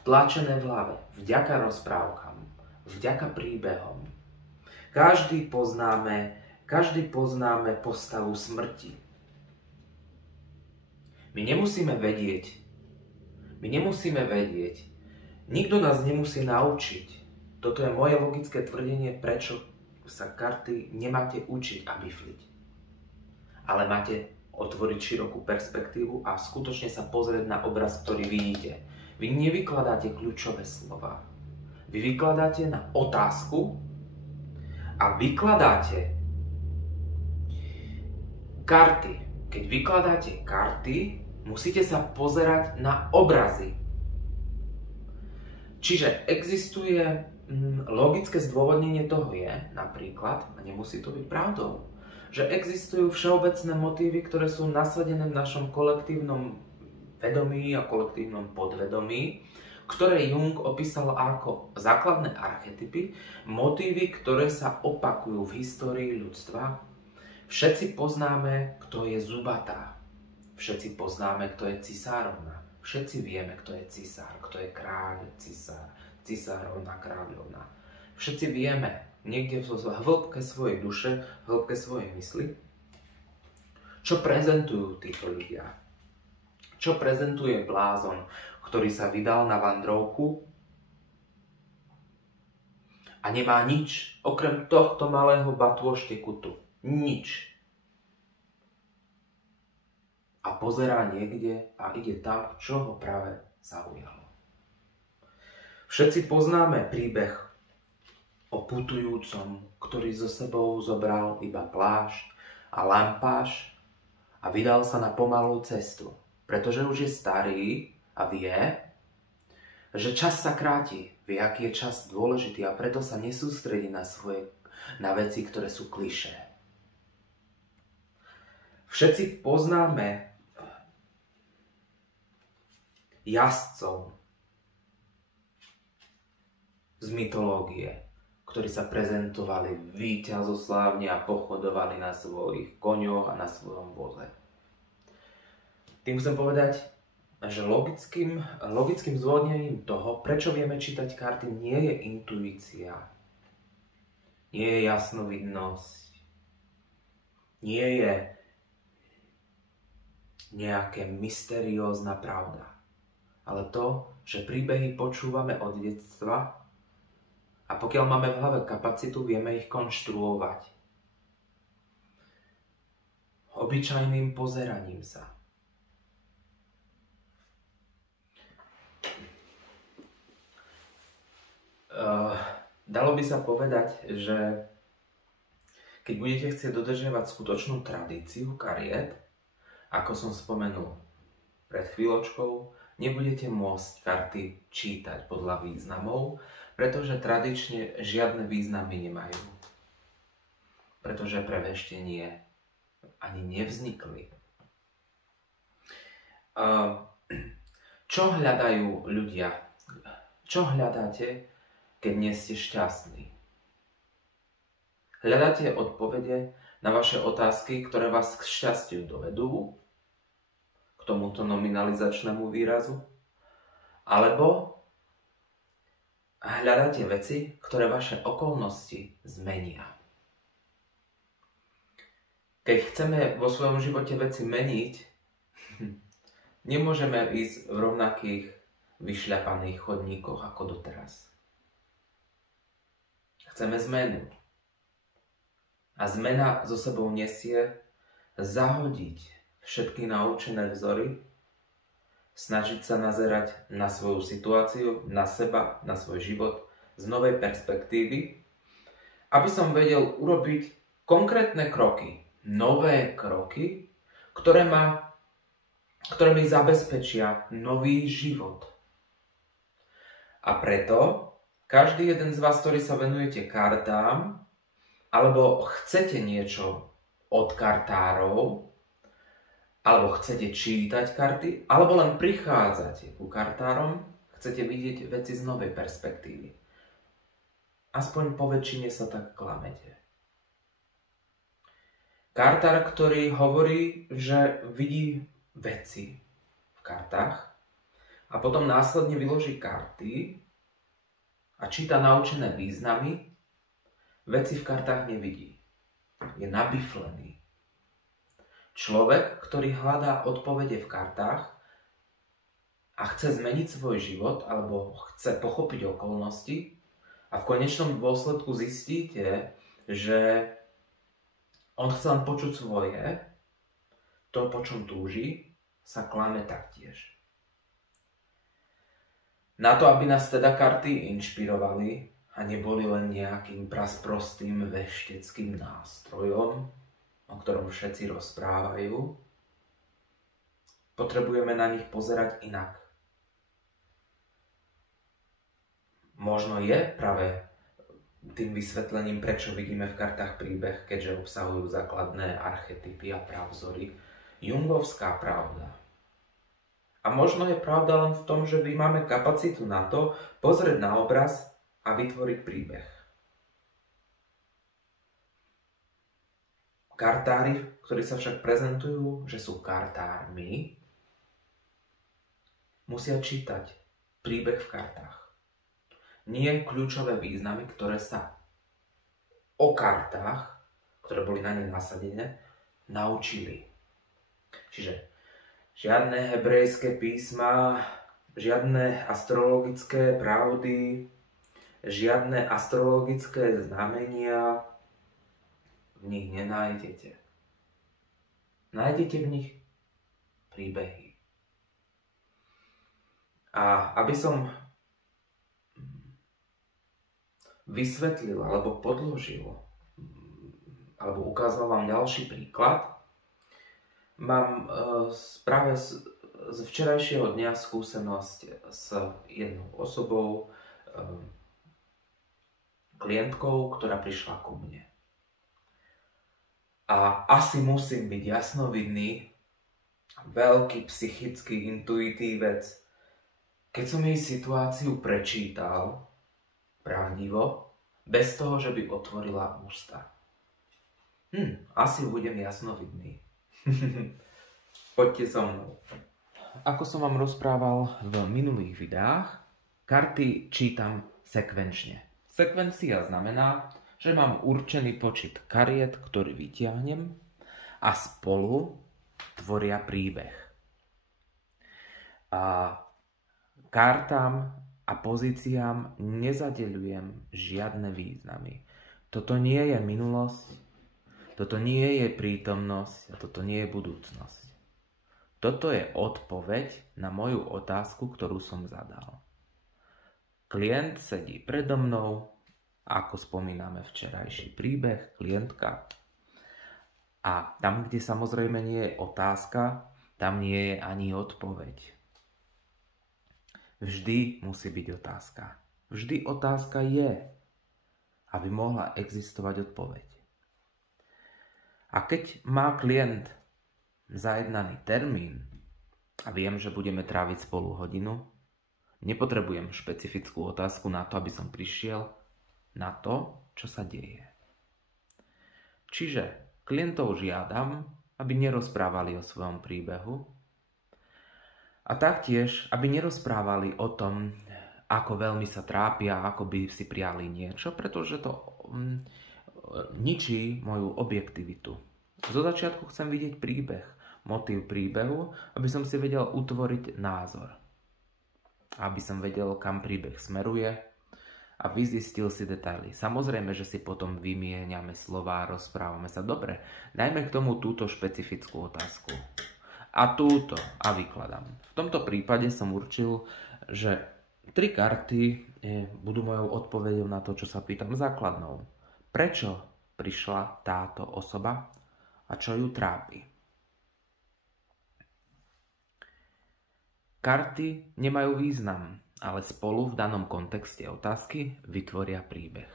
vtlačené v hlave, vďaka rozprávkam, vďaka príbehom. Každý poznáme postavu smrti. My nemusíme vedieť, nikto nás nemusí naučiť. Toto je moje logické tvrdenie, prečo sa karty nemáte učiť a bifliť. Ale máte otvoriť širokú perspektívu a skutočne sa pozrieť na obraz, ktorý vidíte. Vy nevykladáte kľúčové slova. Vy vykladáte na otázku a vykladáte karty. Keď vykladáte karty, musíte sa pozerať na obrazy. Čiže existuje logické zdôvodnenie toho je, napríklad, a nemusí to byť pravdou, že existujú všeobecné motívy, ktoré sú nasadené v našom kolektívnom vedomí a kolektívnom podvedomí, ktoré Jung opísal ako základné archetypy, motívy, ktoré sa opakujú v histórii ľudstva. Všetci poznáme, kto je zubatá. Všetci poznáme, kto je cisárovna. Všetci vieme, kto je cisár, kto je kráľ, cisárovna, kráľovna. Všetci vieme, niekde v hĺbke svojej duše, v hĺbke svojej mysli, čo prezentujú títo ľudia. Čo prezentuje blázon, ktorý sa vydal na vandrovku a nemá nič, okrem tohto malého batôšteku tu. Nič. A pozerá niekde a ide tam, čo ho práve zaujalo. Všetci poznáme príbeh o putujúcom, ktorý so sebou zobral iba plášť a lampáš a vydal sa na pomalú cestu, pretože už je starý a vie, že čas sa kráti, vie, aký je čas dôležitý a preto sa nesústredí na veci, ktoré sú klišé. Všetci poznáme jazdcov z mytológie, ktorí sa prezentovali víťazoslávne a pochodovali na svojich koňoch a na svojom voze. Tým chcem povedať, že logickým zdôvodnením toho, prečo vieme čítať karty, nie je intuícia, nie je jasnovidnosť, nie je nejaká mysteriózna pravda, ale to, že príbehy počúvame od detstva a pokiaľ máme v hlave kapacitu, vieme ich konštruovať. Obyčajným pozeraním sa. Dalo by sa povedať, že keď budete chcieť dodržiavať skutočnú tradíciu kariet, ako som spomenul pred chvíľočkou, nebudete môcť karty čítať podľa významov, pretože tradične žiadne významy nemajú. Pretože pre veštenie ani nevznikli. Čo hľadajú ľudia? Čo hľadáte, keď nie ste šťastní? Hľadáte odpovede na vaše otázky, ktoré vás k šťastiu dovedú, k tomuto nominalizačnému výrazu? Alebo hľadáte veci, ktoré vaše okolnosti zmenia? Keď chceme vo svojom živote veci meniť, nemôžeme ísť v rovnakých vyšľapaných chodníkoch ako doteraz. Chceme zmenu. A zmena so sebou nesie zahodiť všetky naučené vzory, snažiť sa nazerať na svoju situáciu, na seba, na svoj život z novej perspektívy, aby som vedel urobiť konkrétne kroky, nové kroky, ktoré mi zabezpečia nový život. A preto každý jeden z vás, ktorý sa venujete kartám, alebo chcete niečo od kartárov, alebo chcete čítať karty, alebo len prichádzate ku kartárom, chcete vidieť veci z novej perspektívy. Aspoň po väčšine sa tak klamete. Kartár, ktorý hovorí, že vidí veci v kartách a potom následne vyloží karty a číta naučené významy, veci v kartách nevidí. Je nabiflený. Človek, ktorý hľadá odpovede v kartách a chce zmeniť svoj život alebo chce pochopiť okolnosti a v konečnom dôsledku zistíte, že on chce len počuť svoje, to, po čom túži, sa klame taktiež. Na to, aby nás teda karty inšpirovali a neboli len nejakým prasprostým vešteckým nástrojom, o ktorom všetci rozprávajú, potrebujeme na nich pozerať inak. Možno je práve tým vysvetlením, prečo vidíme v kartách príbeh, keďže obsahujú základné archetypy a pravzory, jungovská pravda. A možno je pravda len v tom, že my máme kapacitu na to pozrieť na obraz a vytvoriť príbeh. Kartári, ktorí sa však prezentujú, že sú kartármi, musia čítať príbeh v kartách. Nie kľúčové významy, ktoré sa o kartách, ktoré boli na ne nasadené, naučili. Čiže žiadne hebrejské písma, žiadne astrologické pravdy, žiadne astrologické znamenia v nich nenájdete. Nájdete v nich príbehy. A aby som vysvetlil alebo podložil alebo ukázal vám ďalší príklad, mám práve z včerajšieho dňa skúsenosť s jednou osobou, klientkou, ktorá prišla ku mne. A asi musím byť jasnovidný, veľký psychický intuitívec. Keď som jej situáciu prečítal pravdivo, bez toho, že by otvorila ústa. Asi budem jasnovidný. Poďte so mnou. Ako som vám rozprával v minulých videách, karty čítam sekvenčne. Sekvencia znamená, že mám určený počet kariet, ktorý vytiahnem a spolu tvoria príbeh. A kartám a pozíciám nezadeľujem žiadne významy. Toto nie je minulosť, toto nie je prítomnosť a toto nie je budúcnosť. Toto je odpoveď na moju otázku, ktorú som zadal. Klient sedí predo mnou, ako spomíname včerajší príbeh, klientka. A tam, kde samozrejme nie je otázka, tam nie je ani odpoveď. Vždy musí byť otázka. Vždy otázka je, aby mohla existovať odpoveď. A keď má klient zajednaný termín a viem, že budeme tráviť spolu hodinu, nepotrebujem špecifickú otázku na to, aby som prišiel na to, čo sa deje. Čiže klientov žiadam, aby nerozprávali o svojom príbehu, a taktiež, aby nerozprávali o tom, ako veľmi sa trápia, ako by si prijali niečo, pretože to ničí moju objektivitu. Zo začiatku chcem vidieť príbeh, motív príbehu, aby som si vedel utvoriť názor. Aby som vedel, kam príbeh smeruje a vyzistil si detaily. Samozrejme, že si potom vymieňame slová, rozprávame sa. Dobre, dajme k tomu túto špecifickú otázku. A túto a vykladám. V tomto prípade som určil, že 3 karty budú mojou odpoveďou na to, čo sa pýtam, základnou. Prečo prišla táto osoba a čo ju trápi? Karty nemajú význam, ale spolu v danom kontexte otázky vytvoria príbeh.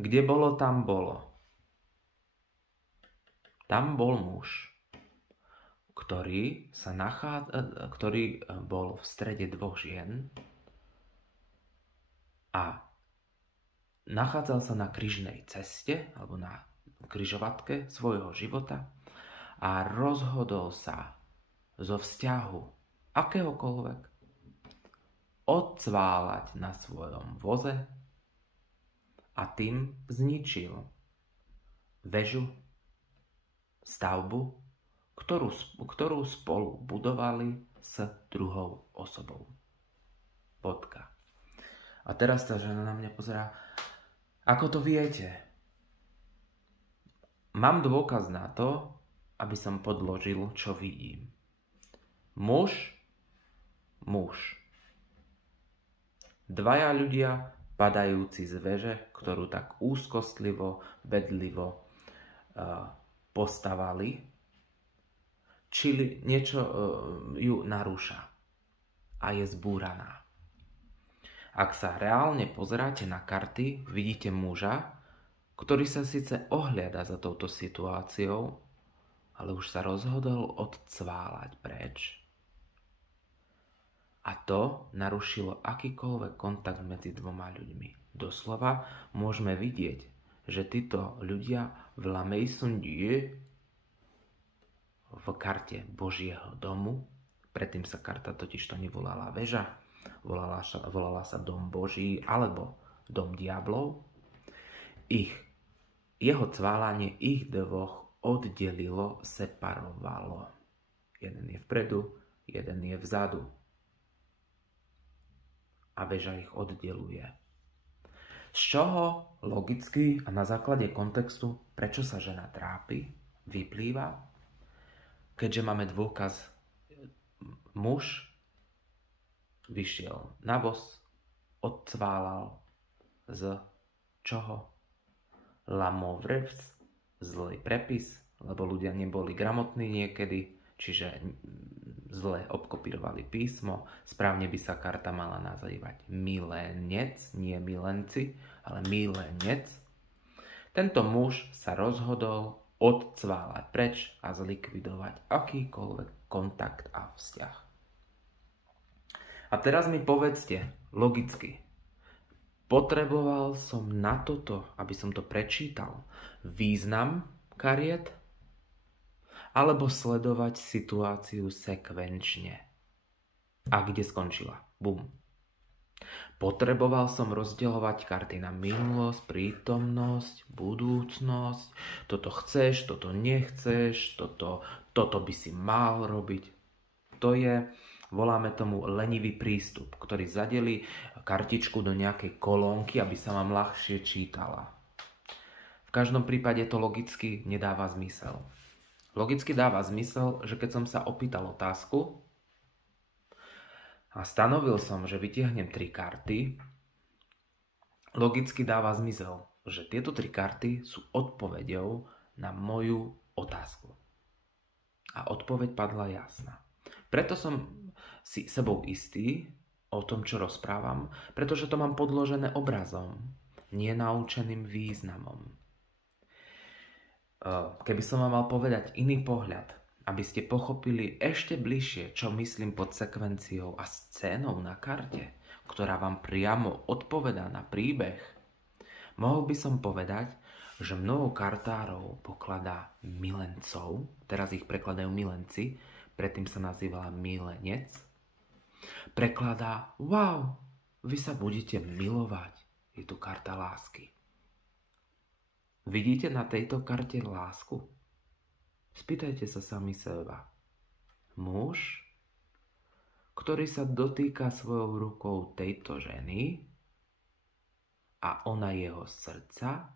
Kde bolo, tam bolo. Tam bol muž, ktorý bol v strede 2 žien a nachádzal sa na krížnej ceste alebo na križovatke svojho života a rozhodol sa zo vzťahu akéhokoľvek odcváľať na svojom voze a tým zničil väžu, stavbu, ktorú spolu budovali s druhou osobou. Bodka. A teraz tá žena na mňa pozerá. Ako to viete? Mám dôkaz na to, aby som podložil, čo vidím. Muž. Dvaja ľudia padajúci z veže, ktorú tak úzkostlivo, bedlivo postavali, čili niečo ju narúša a je zbúraná. Ak sa reálne pozeráte na karty, vidíte muža, ktorý sa síce ohliada za touto situáciou, ale už sa rozhodol odcváľať preč. A to narušilo akýkoľvek kontakt medzi dvoma ľuďmi. Doslova môžeme vidieť, že títo ľudia v La Maison Dieu v karte Božieho domu, predtým sa karta totižto nevolala väža, volala sa Dom Boží alebo Dom diablov, jeho cválanie ich dvoch oddelilo, separovalo. Jeden je vpredu, jeden je vzadu. A väža ich oddeluje. Z čoho logicky a na základe kontextu, prečo sa žena trápi, vyplýva, keďže máme dôkaz, muž vyšiel na voz, odcválal z čoho? La mauvaise, zlý prepis, lebo ľudia neboli gramotní niekedy, čiže zle obkopírovali písmo. Správne by sa karta mala nazývať milenec, nie milenci, ale milenec. Tento muž sa rozhodol odcváľať preč a zlikvidovať akýkoľvek kontakt a vzťah. A teraz mi povedzte, logicky, potreboval som na toto, aby som to prečítal, význam kariet? alebo sledovať situáciu sekvenčne. A kde skončila? Bum. Potreboval som rozdielovať karty na minulosť, prítomnosť, budúcnosť. Toto chceš, toto nechceš, toto by si mal robiť. To je, voláme tomu lenivý prístup, ktorý zadeli kartičku do nejakej kolónky, aby sa vám ľahšie čítala. V každom prípade to logicky nedáva zmysel. Logicky dáva zmysel, že keď som sa opýtal otázku a stanovil som, že vytiahnem 3 karty, logicky dáva zmysel, že tieto 3 karty sú odpoveďou na moju otázku. A odpoveď padla jasná. Preto som si sebou istý o tom, čo rozprávam, pretože to mám podložené obrazom, nie naučeným významom. Keby som vám mal povedať iný pohľad, aby ste pochopili ešte bližšie, čo myslím pod sekvenciou a scénou na karte, ktorá vám priamo odpovedá na príbeh, mohol by som povedať, že mnoho kartárov pokladá milencov, teraz ich prekladajú milenci, predtým sa nazývala milenec, prekladá, wow, vy sa budete milovať, je tu karta lásky. Vidíte na tejto karte lásku? Spýtajte sa sami seba. Muž, ktorý sa dotýka svojou rukou tejto ženy a ona jeho srdca,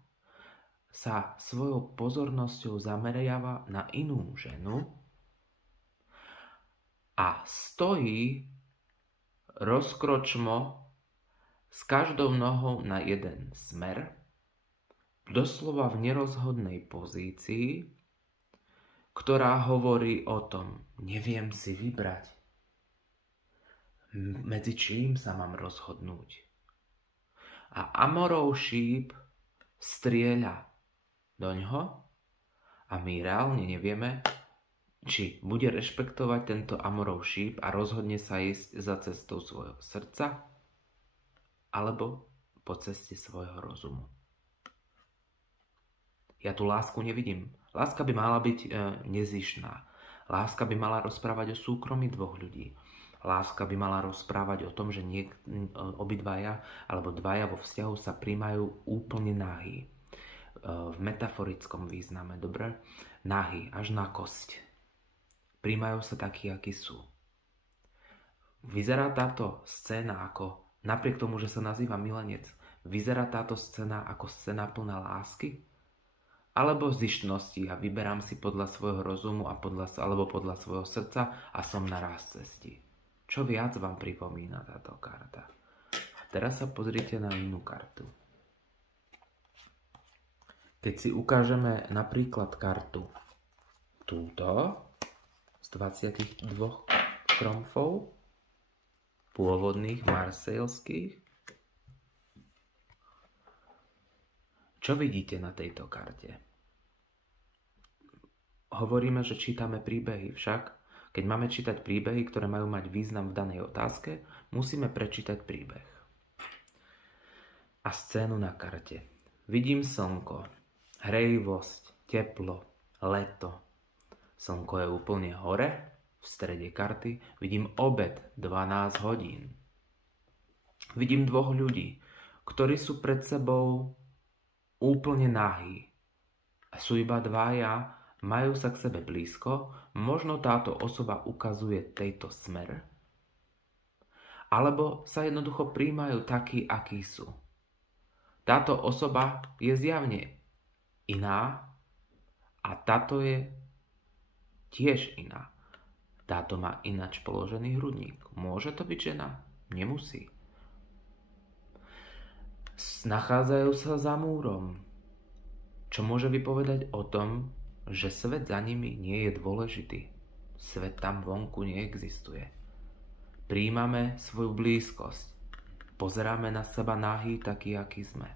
sa svojou pozornosťou zameriava na inú ženu a stojí rozkročmo s každou nohou na jeden smer, doslova v nerozhodnej pozícii, ktorá hovorí o tom, neviem si vybrať, medzi čím sa mám rozhodnúť. A Amorov šíp strieľa doňho a my reálne nevieme, či bude rešpektovať tento Amorov šíp a rozhodne sa ísť za cestou svojho srdca, alebo po ceste svojho rozumu. Ja tu lásku nevidím. Láska by mala byť nezištná. Láska by mala rozprávať o súkromí 2 ľudí. Láska by mala rozprávať o tom, že obidvaja alebo dvaja vo vzťahu sa prijímajú úplne nahý. V metaforickom význame, dobre? Nahý, až na kosť. Prijímajú sa takí, akí sú. Vyzerá táto scéna ako, napriek tomu, že sa nazýva milenec, vyzerá táto scéna ako scéna plná lásky? Alebo zištnosti a vyberám si podľa svojho rozumu alebo podľa svojho srdca a som na ráz cestí. Čo viac vám pripomína táto karta? A teraz sa pozrite na inú kartu. Keď si ukážeme napríklad kartu túto z 22 kromfov pôvodných marseilských, čo vidíte na tejto karte? Hovoríme, že čítame príbehy, však keď máme čítať príbehy, ktoré majú mať význam v danej otázke, musíme prečítať príbeh. A scénu na karte. Vidím slnko, hrejivosť, teplo, leto. Slnko je úplne hore, v strede karty. Vidím obed, 12 hodín. Vidím 2 ľudí, ktorí sú pred sebou úplne nahý. A sú iba 2, majú sa k sebe blízko, možno táto osoba ukazuje tejto smer, alebo sa jednoducho prijímajú takí, akí sú. Táto osoba je zjavne iná a táto je tiež iná. Táto má ináč položený hrudník. Môže to byť žena? Nemusí. Nachádzajú sa za múrom, čo môže vypovedať o tom, že svet za nimi nie je dôležitý. Svet tam vonku neexistuje. Prijímame svoju blízkosť. Pozeráme na seba nahý taký, aký sme.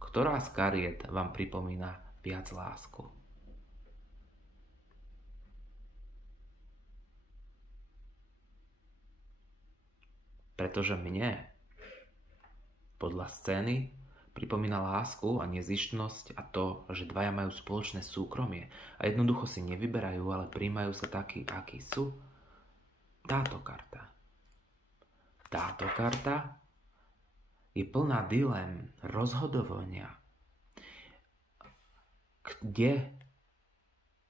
Ktorá z kariet vám pripomína viac lásku? Pretože mne, podľa scény, Pripomína lásku a nezištnosť a to, že dvaja majú spoločné súkromie a jednoducho si nevyberajú, ale príjmajú sa takí, akí sú. Táto karta je plná dilem, rozhodovania,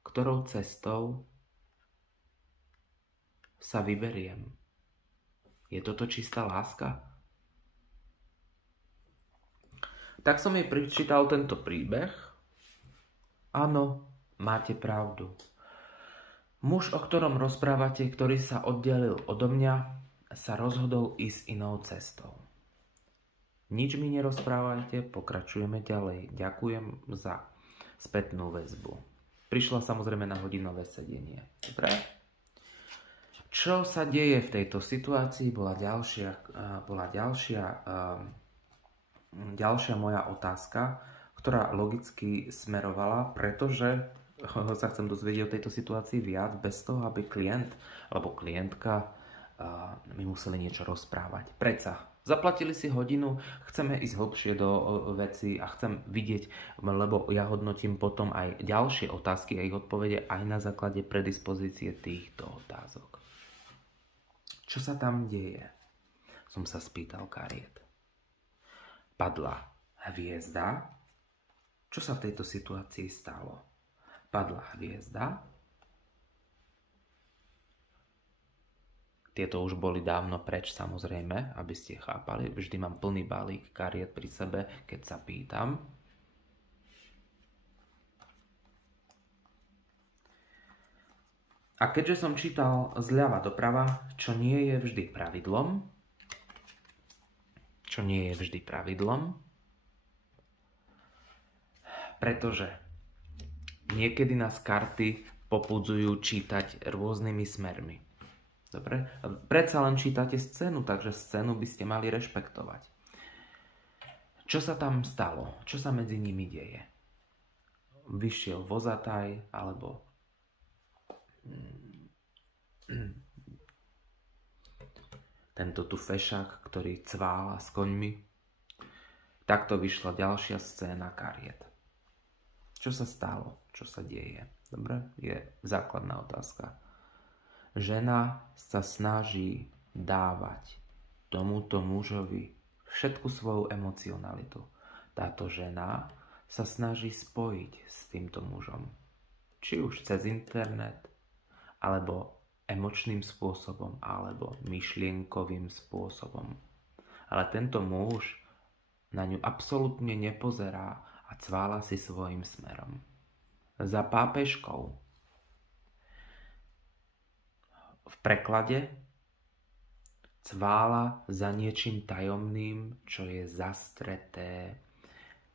ktorou cestou sa vyberiem. Je toto čistá láska? Tak som jej prečítal tento príbeh. Áno, máte pravdu. Muž, o ktorom rozprávate, ktorý sa oddelil odo mňa, sa rozhodol ísť inou cestou. Nič mi nerozprávajte, pokračujeme ďalej. Ďakujem za spätnú väzbu. Prišla samozrejme na hodinové sedenie. Dobre? Čo sa deje v tejto situácii? Bola ďalšia moja otázka, ktorá logicky smerovala, pretože sa chcem dozvedieť o tejto situácii viac, bez toho, aby klient alebo klientka mi museli niečo rozprávať. Predsa, zaplatili si hodinu, chceme ísť hlbšie do veci a chcem vidieť, lebo ja hodnotím potom aj ďalšie otázky a ich odpovede aj na základe predispozície týchto otázok. Čo sa tam deje? Som sa spýtal kariet. Padla hviezda. Čo sa v tejto situácii stalo? Padla hviezda. Tieto už boli dávno preč, samozrejme, aby ste chápali. Vždy mám plný balík kariet pri sebe, keď sa pýtam. A keďže som čítal zľava doprava, čo nie je vždy pravidlom, pretože niekedy nás karty popudzujú čítať rôznymi smermi. Dobre? Predsa len čítate scénu, takže scénu by ste mali rešpektovať. Čo sa tam stalo? Čo sa medzi nimi deje? Vyšiel vozataj, alebo tento tu fešák, ktorý cvála s koňmi. Takto vyšla ďalšia scéna kariet. Čo sa stalo? Čo sa deje? Dobre? Je základná otázka. Žena sa snaží dávať tomuto mužovi všetku svoju emocionalitu. Táto žena sa snaží spojiť s týmto mužom. Či už cez internet, alebo emočným spôsobom, alebo myšlienkovým spôsobom. Ale tento muž na ňu absolútne nepozerá a cvála si svojím smerom. Za pápežkou. V preklade cvála za niečím tajomným, čo je zastreté,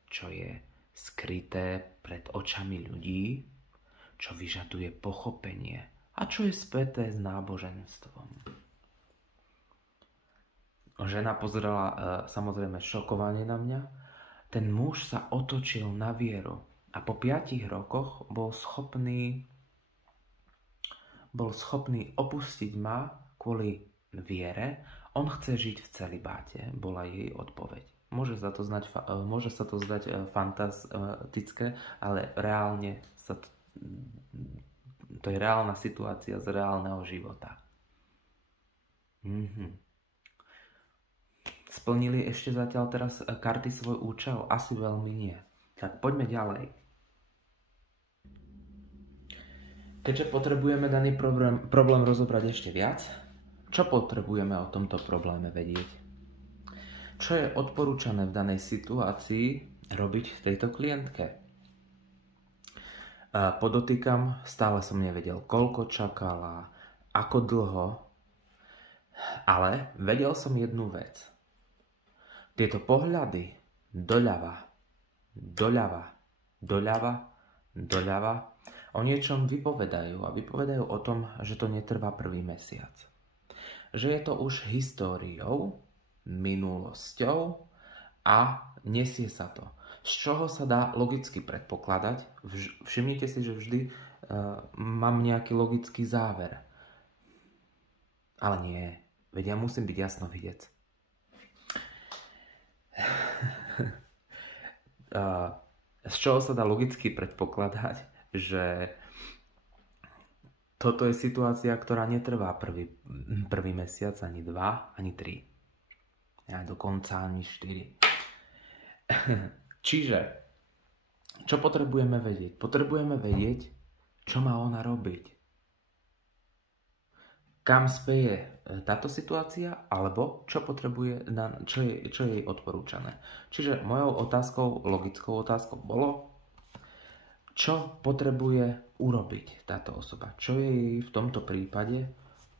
čo je skryté pred očami ľudí, čo vyžaduje pochopenie a čo je späté s náboženstvom. Žena pozerala samozrejme šokovane na mňa. Ten muž sa otočil na vieru a po 5 rokoch bol schopný opustiť ma kvôli viere. On chce žiť v celibáte, bola jej odpoveď. Môže sa to zdať fantastické, ale reálne to je reálna situácia z reálneho života. Splnili ešte zatiaľ teraz karty svoj účel? Asi veľmi nie. Tak poďme ďalej. Keďže potrebujeme daný problém rozobrať ešte viac, čo potrebujeme o tomto probléme vedieť? Čo je odporúčané v danej situácii robiť tejto klientke? Podotýkam, stále som nevedel, koľko čakala, ako dlho, ale vedel som jednu vec. Tieto pohľady doľava, o niečom vypovedajú a vypovedajú o tom, že to netrvá prvý mesiac. Že je to už históriou, minulosťou a nesie sa to. Z čoho sa dá logicky predpokladať? Všimnite si, že vždy mám nejaký logický záver. Ale nie, veď ja musím byť jasnovidec. z čoho sa dá logicky predpokladať, že toto je situácia, ktorá netrvá prvý mesiac, ani 2, ani 3. A dokonca ani 4. Čiže, čo potrebujeme vedieť? Potrebujeme vedieť, čo má ona robiť. Kam speje táto situácia, alebo čo potrebuje, čo je jej odporúčané. Čiže mojou logickou otázkou bolo, čo potrebuje urobiť táto osoba. Čo je jej v tomto prípade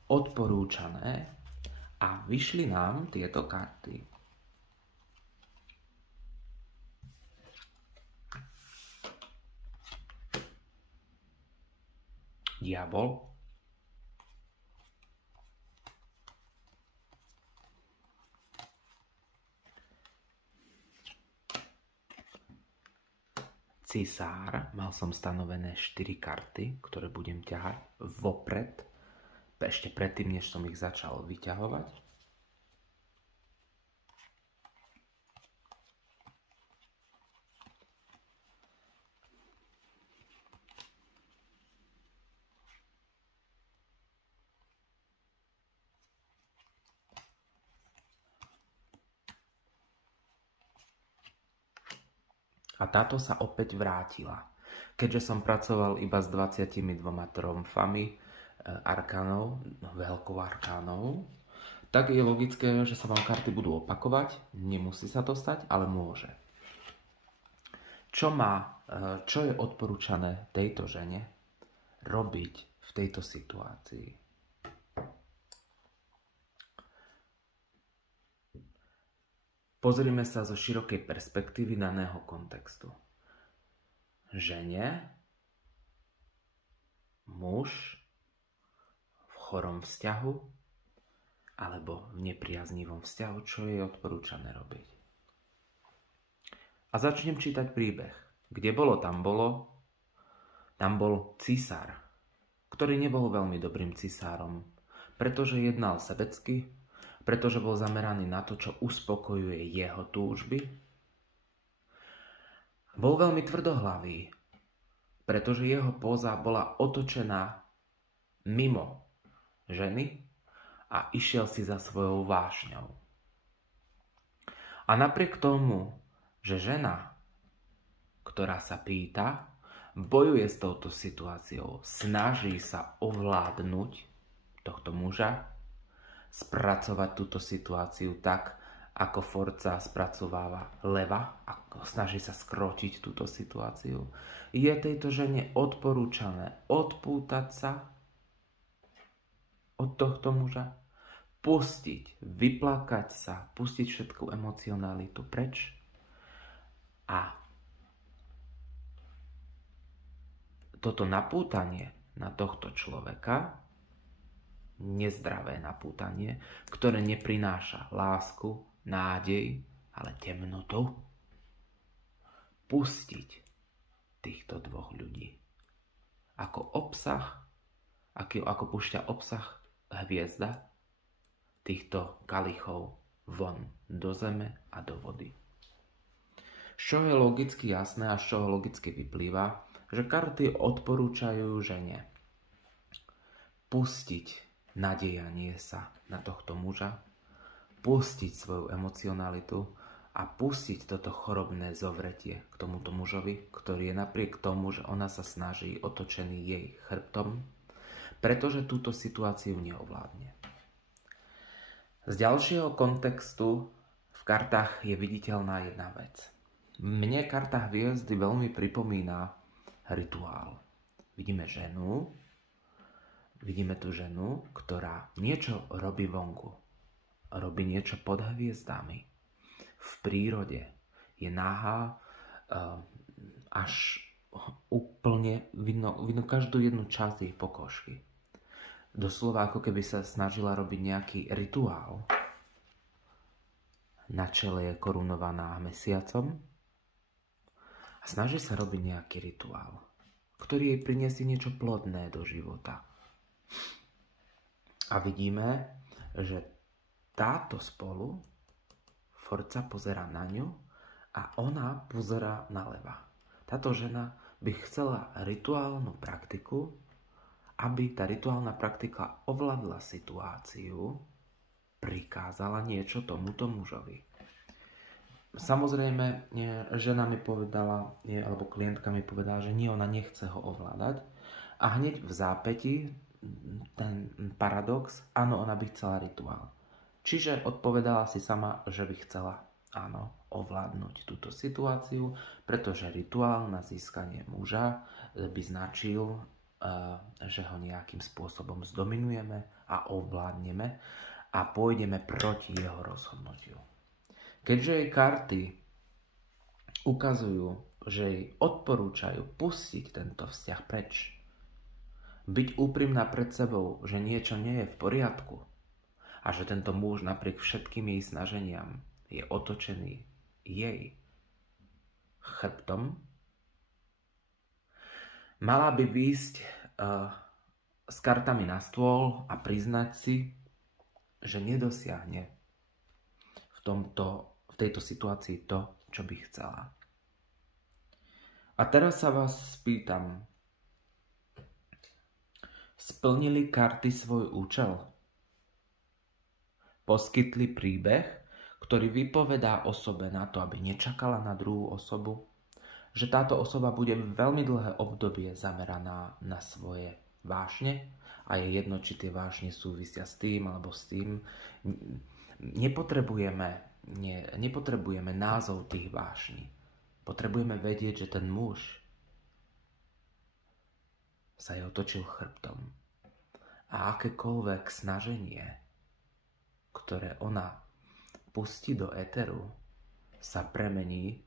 odporúčané. A vyšli nám tieto karty. Diabol. Cisár. Mal som stanovené 4 karty, ktoré budem ťahať vopred, ešte predtým, než som ich začal vyťahovať. A táto sa opäť vrátila. Keďže som pracoval iba s 22 tromfami arkánov, veľkou arkánov, tak je logické, že sa vám karty budú opakovať. Nemusí sa to stať, ale môže. Čo je odporúčané tejto žene robiť v tejto situácii? Pozrime sa zo širokej perspektívy daného kontextu. Žene, muž v chorom vzťahu alebo v nepriaznivom vzťahu, čo je odporúčané robiť. A začnem čítať príbeh. Kde bolo, tam bolo. Tam bol cisár, ktorý nebol veľmi dobrým cisárom, pretože jednal sebecky, pretože bol zameraný na to, čo uspokojuje jeho túžby. Bol veľmi tvrdohlavý, pretože jeho póza bola otočená mimo ženy a išiel si za svojou vášňou. A napriek tomu, že žena, ktorá sa pýta, bojuje s touto situáciou, snaží sa ovládnuť tohto muža, spracovať túto situáciu tak, ako Forca spracováva leva a snaží sa skrotiť túto situáciu. Je tejto žene odporúčané odpútať sa od tohto muža, pustiť, vyplakať sa, pustiť všetku emocionalitu preč a toto napútanie na tohto človeka, nezdravé napútanie, ktoré neprináša lásku, nádej, ale temnotu, pustiť týchto dvoch ľudí. Ako obsah, ako púšťa obsah hviezda týchto kalichov von do zeme a do vody. Z čoho je logicky jasné a z čoho logicky vyplýva, že karty odporúčajú žene pustiť nadejanie sa na tohto muža, pustiť svoju emocionalitu a pustiť toto chorobné zovretie k tomuto mužovi, ktorý je napriek tomu, že ona sa snaží otočený jej chrbtom, pretože túto situáciu neovládne. Z ďalšieho kontextu v kartách je viditeľná jedna vec. Mne karta hviezdy veľmi pripomína rituál. Vidíme tu ženu, ktorá niečo robí vonku. Robí niečo pod hviezdami. V prírode. Je nahá, až úplne vidno každú jednu časť jej pokožky. Doslova ako keby sa snažila robiť nejaký rituál. Na čele je korunovaná mesiacom a snaží sa robiť nejaký rituál, ktorý jej priniesie niečo plodné do života. A vidíme, že táto spolu Forca pozerá na ňu a ona pozerá naľava. Táto žena by chcela rituálnu praktiku, aby tá rituálna praktika ovládla situáciu, prikázala niečo tomuto mužovi. Samozrejme, žena mi povedala, alebo klientka mi povedala, že nie, ona nechce ho ovládať. A hneď v zápäti ten paradox, áno, ona by chcela rituál. Čiže odpovedala si sama, že by chcela, áno, ovládnuť túto situáciu, pretože rituál na získanie muža by značil, že ho nejakým spôsobom zdominujeme a ovládneme a pôjdeme proti jeho rozhodnutiu. Keďže jej karty ukazujú, že jej odporúčajú pustiť tento vzťah preč, byť úprimná pred sebou, že niečo nie je v poriadku a že tento muž napriek všetkým jej snaženiam je otočený jej chrbtom, mala by výjsť s kartami na stôl a priznať si, že nedosiahne v tejto situácii to, čo by chcela. A teraz sa vás spýtam, splnili karty svoj účel? Poskytli príbeh, ktorý vypovedá osobe na to, aby nečakala na druhú osobu, že táto osoba bude veľmi dlhé obdobie zameraná na svoje vášne a je jedno, či tie vášne súvisia s tým alebo s tým. Nepotrebujeme názov tých vášní. Potrebujeme vedieť, že ten muž sa jej otočil chrbtom. A akékoľvek snaženie, ktoré ona pustí do éteru, sa premení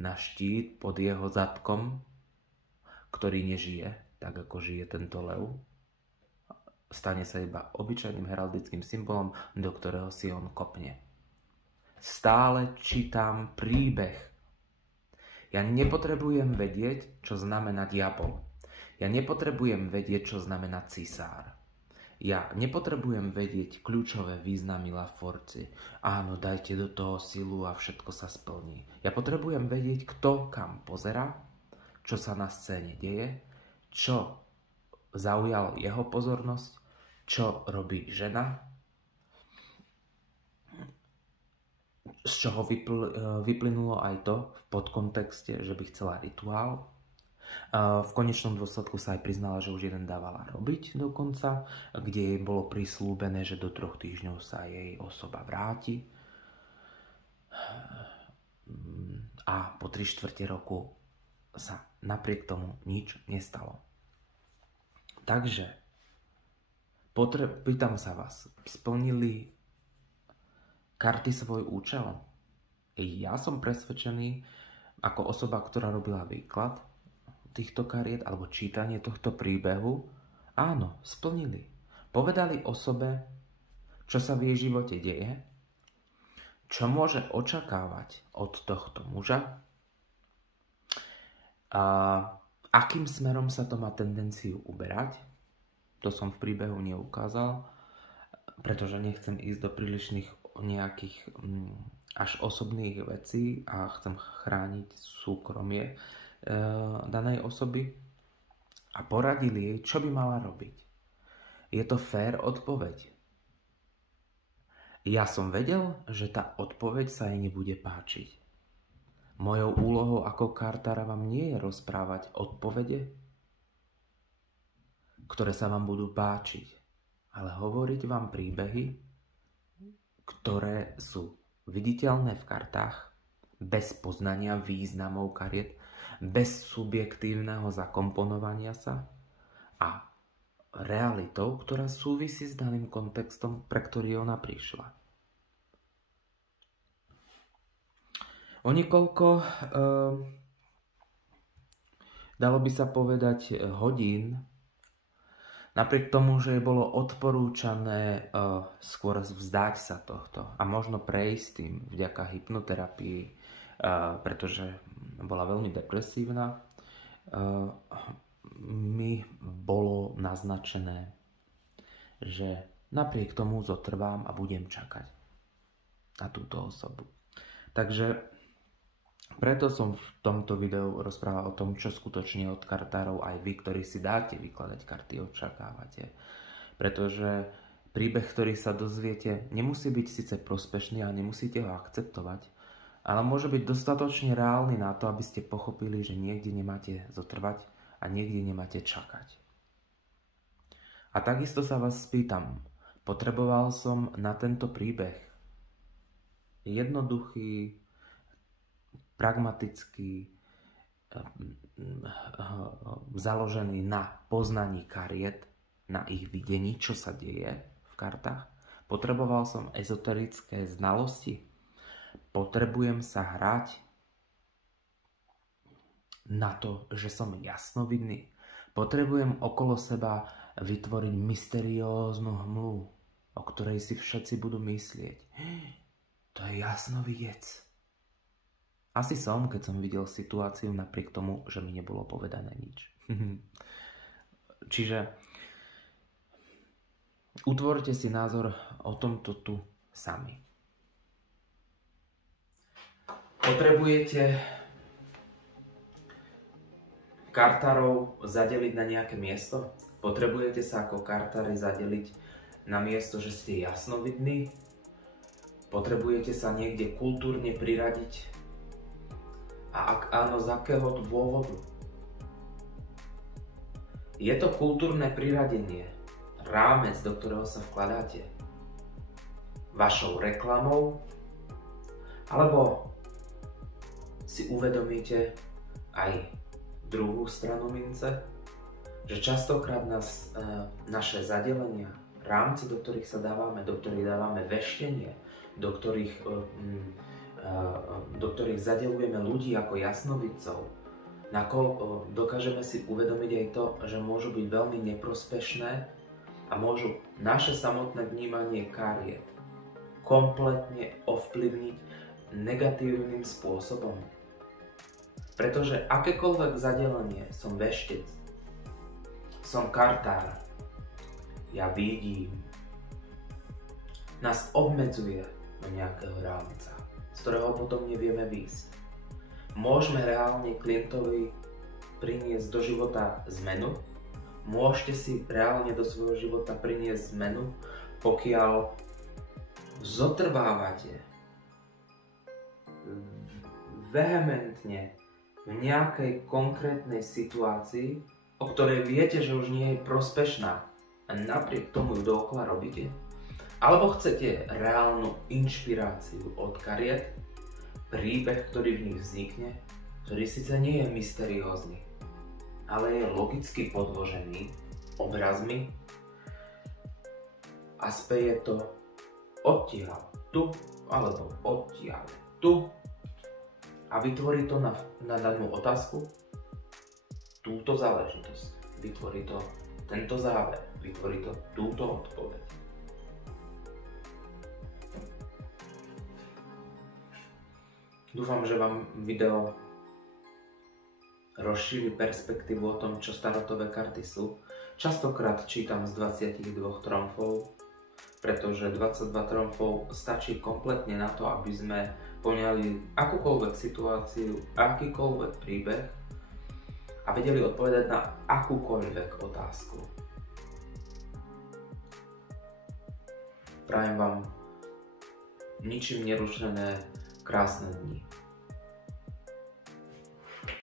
na štít pod jeho zadkom, ktorý nežije, tak ako žije tento lev. Stane sa iba obyčajným heraldickým symbolom, do ktorého si on kopne. Stále čítam príbeh. Ja nepotrebujem vedieť, čo znamená diabol. Ja nepotrebujem vedieť, čo znamená cisár. Ja nepotrebujem vedieť kľúčové významy Laforci. Áno, dajte do toho silu a všetko sa splní. Ja potrebujem vedieť, kto kam pozerá, čo sa na scéne deje, čo zaujalo jeho pozornosť, čo robí žena, z čoho vyplynulo aj to v podkontexte, že by chcela rituál. V konečnom dôsledku sa aj priznala, že už jeden dávala robiť dokonca, kde jej bolo prislúbené, že do 3 týždňov sa jej osoba vráti. A po 3/4 roku sa napriek tomu nič nestalo. Takže pýtam sa vás, splnili karty svoj účel? Ja som presvedčený, ako osoba, ktorá robila výklad týchto kariet alebo čítanie tohto príbehu, áno, splnili. Povedali osobe, čo sa v jej živote deje, čo môže očakávať od tohto muža a akým smerom sa to má tendenciu uberať. To som v príbehu neukázal, pretože nechcem ísť do prílišných nejakých až osobných vecí a chcem chrániť súkromie danej osoby a poradili jej, čo by mala robiť. Je to fér odpoveď. Ja som vedel, že tá odpoveď sa jej nebude páčiť. Mojou úlohou ako kartára vám nie je rozprávať odpovede, ktoré sa vám budú páčiť, ale hovoriť vám príbehy, ktoré sú viditeľné v kartách, bez poznania významov kariet, bez subjektívneho zakomponovania sa a realitou, ktorá súvisí s daným kontextom, pre ktorý ona prišla. O niekoľko, dalo by sa povedať, hodín, napriek tomu, že jej bolo odporúčané skôr vzdať sa tohto a možno prejsť tým vďaka hypnoterapii, pretože bola veľmi depresívna, mi bolo naznačené, že napriek tomu zotrvám a budem čakať na túto osobu. Takže Preto som v tomto videu rozprával o tom, čo skutočne od kartárov aj vy, ktorí si dáte vykladať karty, očakávate. Pretože príbeh, ktorý sa dozviete, nemusí byť síce prospešný a nemusíte ho akceptovať, ale môže byť dostatočne reálny na to, aby ste pochopili, že niekde nemáte zotrvať a niekde nemáte čakať. A takisto sa vás spýtam, potreboval som na tento príbeh jednoduchý, pragmatický, založený na poznaní kariet, na ich videní, čo sa deje v kartách. Potreboval som ezoterické znalosti. Potrebujem sa hrať na to, že som jasnovidný. Potrebujem okolo seba vytvoriť mysterióznu hmlu, o ktorej si všetci budú myslieť. To je jasnovidec. Asi som, keď som videl situáciu napriek tomu, že mi nebolo povedané nič. Čiže utvorte si názor o tomto tu sami. Potrebujete kartárov zadeliť na nejaké miesto? Potrebujete sa ako kartári zadeliť na miesto, že ste jasnovidní? Potrebujete sa niekde kultúrne priradiť? A ak áno, z akého dôvodu? Je to kultúrne priradenie, rámec, do ktorého sa vkladáte, vašou reklamou, alebo si uvedomíte aj druhú stranu mince, že častokrát nás naše zadelenia, rámce, do ktorých sa dávame, do ktorých dávame veštenie, do ktorých zadelujeme ľudí ako jasnovidcov, dokážeme si uvedomiť aj to, že môžu byť veľmi neprospešné a môžu naše samotné vnímanie kariet kompletne ovplyvniť negatívnym spôsobom. Pretože akékoľvek zadelenie, som veštec, som kartár, ja vidím, nás obmedzuje do nejakého rámca, z ktorého potom nevieme výjsť. Môžeme reálne klientovi priniesť do života zmenu, môžete si reálne do svojho života priniesť zmenu, pokiaľ zotrvávate vehementne v nejakej konkrétnej situácii, o ktorej viete, že už nie je prospešná a napriek tomu ju dookola robíte, alebo chcete reálnu inšpiráciu od kariet, príbeh, ktorý v nich vznikne, ktorý síce nie je mysteriózny, ale je logicky podložený obrazmi a speje to odtiaľ tu alebo odtiaľ tu a vytvorí to na danú otázku túto záležitosť. Vytvorí to tento záver, vytvorí to túto odpoveď. Dúfam, že vám video rozšíri perspektívu o tom, čo starotové karty sú. Častokrát čítam z 22 tromfov, pretože 22 tromfov stačí kompletne na to, aby sme poňali akúkoľvek situáciu, akýkoľvek príbeh a vedeli odpovedať na akúkoľvek otázku. Prajem vám ničím nerušené krásne dni.